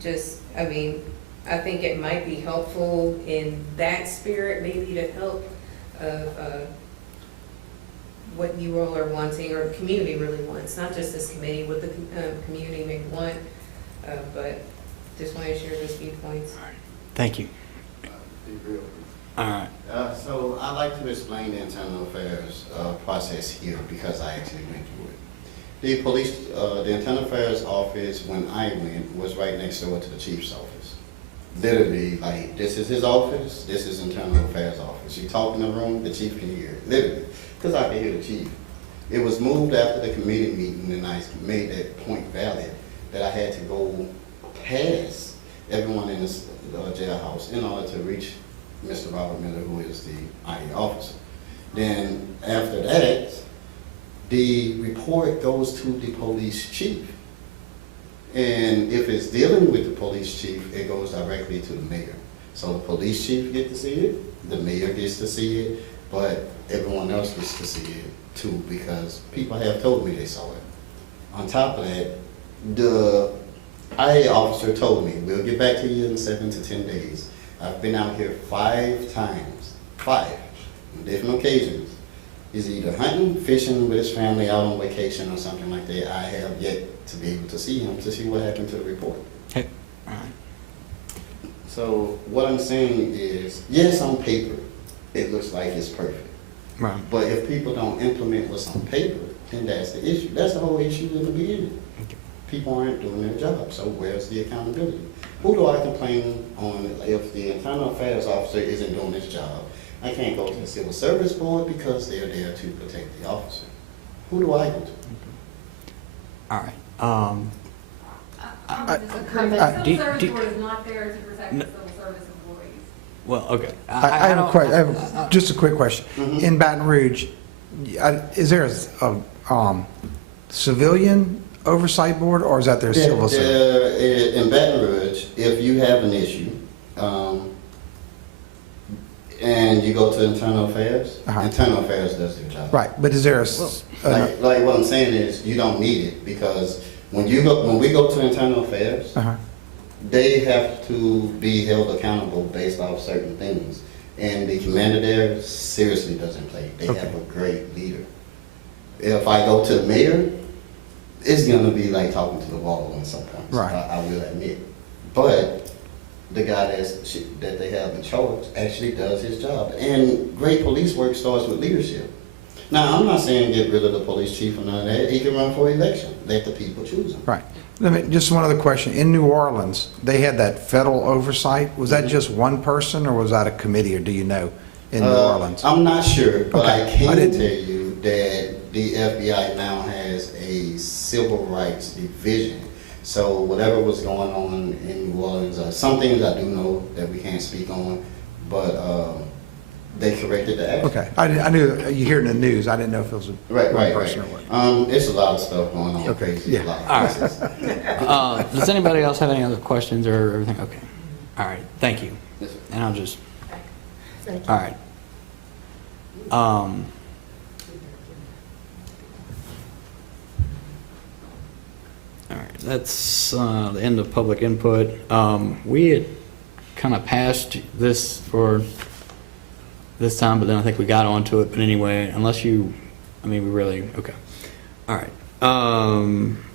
just, I mean, I think it might be helpful in that spirit, maybe to help what you all are wanting, or the community really wants, not just this committee, what the community may want, but just want to share those viewpoints. Thank you. All right. So I'd like to explain the internal affairs process here because I actually went through it. The police, the internal affairs office when I went was right next door to the chief's office. Literally, like, this is his office, this is internal affairs office. You talk in the room, the chief can hear it, literally, because I can hear the chief. It was moved after the committee meeting, and I made that point valid that I had to go past everyone in this jailhouse in order to reach Mr. Robert Miller, who is the ID officer. Then after that, the report goes to the police chief. And if it's dealing with the police chief, it goes directly to the mayor. So the police chief gets to see it, the mayor gets to see it, but everyone else gets to see it too, because people have told me they saw it. On top of that, the IA officer told me, we'll get back to you in 7 to 10 days. I've been out here 5 times, 5, on different occasions. He's either hunting, fishing with his family, out on vacation or something like that. I have yet to be able to see him to see what happened to the report. Hey. All right. So what I'm saying is, yes, on paper, it looks like it's perfect. Right. But if people don't implement what's on paper, then that's the issue. That's the whole issue in the beginning. Okay. People aren't doing their job, so where's the accountability? Who do I complain on if the internal affairs officer isn't doing his job? I can't go to the civil service board because they're there to protect the officer. Who do I go to? All right. Civil Service Board is not there to protect the civil service employees. Well, okay. I have a question, I have just a quick question. Mhm. In Baton Rouge, is there a civilian oversight board, or is that their civil service? In Baton Rouge, if you have an issue, and you go to internal affairs, internal affairs does their job. Right, but is there Like what I'm saying is, you don't need it, because when we go to internal affairs, they have to be held accountable based off certain things. And the commander there seriously doesn't play. They have a great leader. If I go to the mayor, it's gonna be like talking to the wall on some points. Right. I will admit. But the guy that they have in charge actually does his job. And great police work starts with leadership. Now, I'm not saying get rid of the police chief or none of that. He can run for election. Let the people choose him. Right. Just one other question. In New Orleans, they had that federal oversight. Was that just one person, or was that a committee, or do you know, in New Orleans? I'm not sure, but Okay. I can tell you that the FBI now has a civil rights division. So whatever was going on in New Orleans, some things I do know that we can't speak on, but they corrected the action. Okay. I knew, you hear it in the news. I didn't know if it was Right. one person or what. It's a lot of stuff going on. Okay, Crazy, yeah. a lot of All right. places. Does anybody else have any other questions or everything? Okay. All right, thank you. Yes, sir. And I'll just, Thank you. all right. All right, that's the end of public input. We had kind of passed this for this time, but then I think we got onto it. But anyway, unless you, I mean, we really, okay. All right.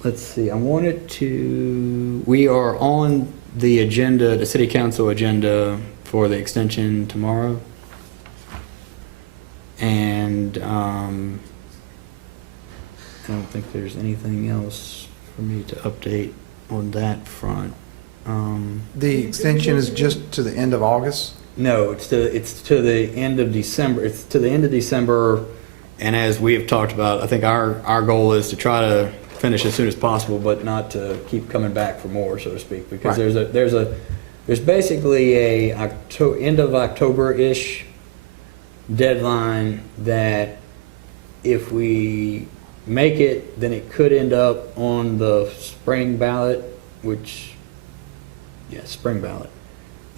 Let's see, we are on the agenda, the city council agenda for the extension tomorrow. And I don't think there's anything else for me to update on that front. The extension is just to the end of August? No, it's to the end of December. It's to the end of December, and as we have talked about, I think our goal is to try to finish as soon as possible, but not to keep coming back for more, so to speak, because Right. there's basically a end of October-ish deadline that if we make it, then it could end up on the spring ballot, spring ballot.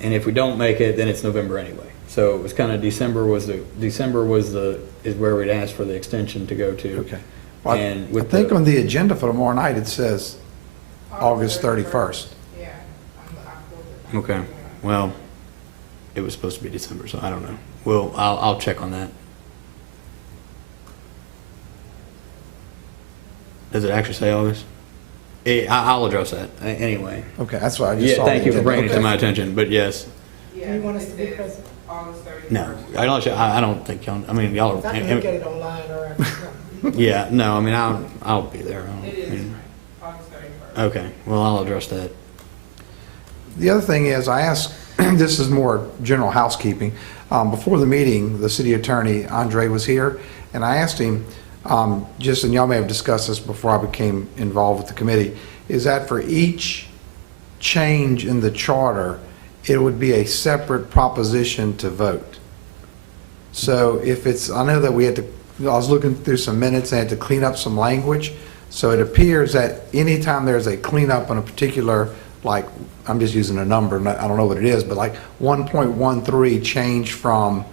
And if we don't make it, then it's November anyway. So it was kind of December is where we'd asked for the extension to go to. Okay. Well, And I with think on the agenda for tomorrow night, it says August 31st. Yeah, on the October. Okay, well, it was supposed to be December, so I don't know. I'll check on that. Does it actually say August? I'll address that anyway. Okay, that's what I just Yeah, saw. thank the you for agenda. bringing it to Okay. my attention, but yes. Yeah, Do you want us it to be says present? August 31st. No, I don't think y'all, I mean, y'all I can look at it online or. yeah, no, I mean, I'll be there. It is I mean, August 31st. okay, well, I'll address that. The other thing is, I asked, this is more general housekeeping. Before the meeting, the city attorney, Andre, was here, and I asked him, and y'all may have discussed this before I became involved with the committee, is that for each change in the charter, it would be a separate proposition to vote. So if it's, I know that I was looking through some minutes and had to clean up some language. So it appears that anytime there's a cleanup on a particular, like, I'm just using a number, I don't know what it is, but like 1.13 change from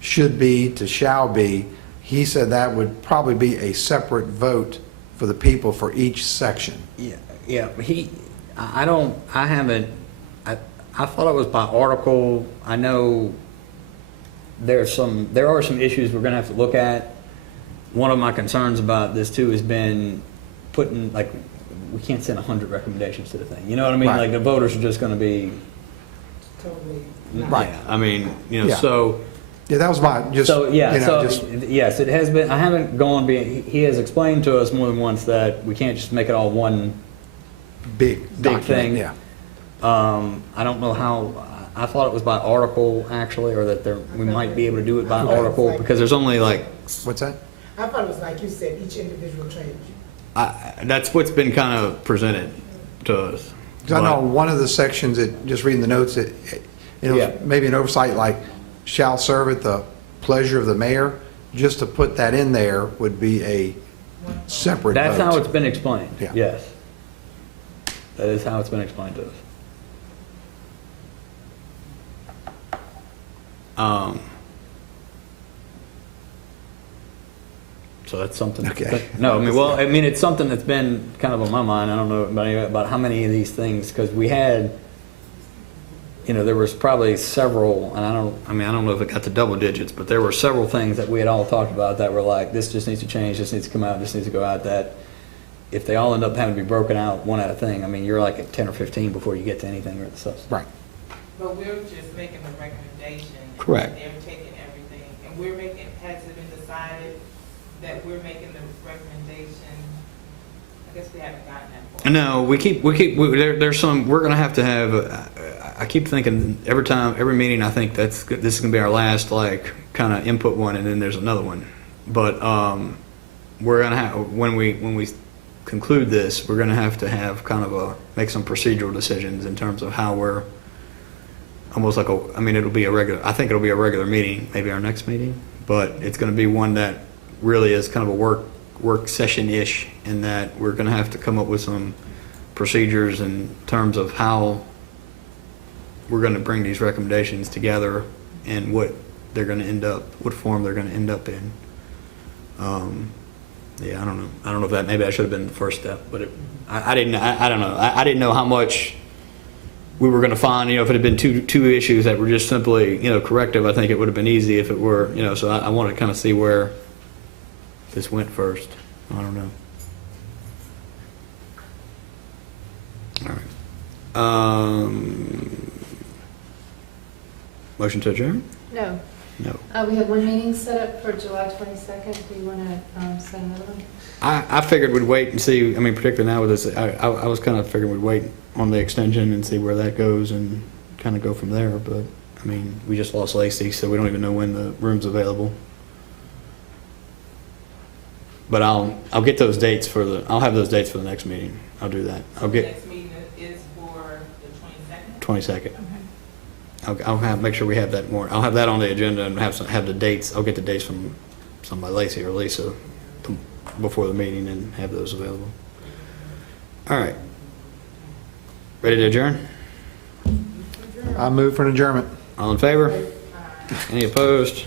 should be to shall be, he said that would probably be a separate vote for the people for each section. Yeah, I thought it was by article. I know there are some issues we're gonna have to look at. One of my concerns about this too has been putting, like, we can't send 100 recommendations to the thing. You know what I mean? Right. Like, the voters are just gonna be. Totally. Right. Yeah, I mean, Yeah. so. Yeah, that was my, just, So, yeah, you know, so, just, yes, it has been, I haven't gone, he has explained to us more than once that we can't just make it all one big big document, thing. yeah. I don't know how, I thought it was by article, actually, or that we might be able to do it by article, because there's only like, What's that? I thought it was like you said, each individual change. that's what's been kind of presented to us. Because I know But- one of the sections, just reading the notes, Yeah. maybe an oversight like shall serve at the pleasure of the mayor, just to put that in there would be a separate vote. That's how it's been explained, Yeah. yes. That is how it's been explained to us. So that's something. Okay. No, I mean, well, I mean, it's something that's been kind of on my mind. I don't know about how many of these things, because we had, there was probably several, and I don't know if it got to double digits, but there were several things that we had all talked about that were like, this just needs to change, this needs to come out, this needs to go out, that if they all end up having to be broken out one at a thing, I mean, you're like at 10 or 15 before you get to anything or stuff. Right. But we're just making a recommendation. and Correct. They're taking everything, and we're making, has it been decided that we're making the recommendation? I guess we haven't gotten that far. No, there's some, we're gonna have, I keep thinking every meeting, I think this is gonna be our last, like, kind of input one, and then there's another one. But, we're gonna have, when we conclude this, we're gonna have to have kind of make some procedural decisions in terms of how we're, almost like it'll be I think it'll be a regular meeting, maybe our next meeting, but it's gonna be one that really is kind of a work session-ish, in that we're going to have to come up with some procedures in terms of how we're going to bring these recommendations together and what they're going to end up, what form they're going to end up in. Yeah, I don't know. I don't know if that, maybe I should have been the first step, but I didn't. I don't know. I didn't know how much we were going to find. If it had been two issues that were just simply corrective, I think it would have been easy if it were. So I wanted to kind of see where this went first. I don't know. All right. Motion to adjourn? No. No. We have one meeting set up for July 22nd. Do you want to set another one? I figured we'd wait and see. I mean, particularly now with this, I was kind of figuring we'd wait on the extension and see where that goes and kind of go from there. But I mean, we just lost Lacey, so we don't even know when the room's available. But I'll get those dates I'll have those dates for the next meeting. I'll do that. So the next meeting is for the 22nd? 22nd. I'll make sure we have that more. I'll have that on the agenda and have the dates. I'll get the dates from somebody, Lacey or Lisa, before the meeting and have those available. All right. Ready to adjourn? I move for an adjournment. All in favor? Any opposed?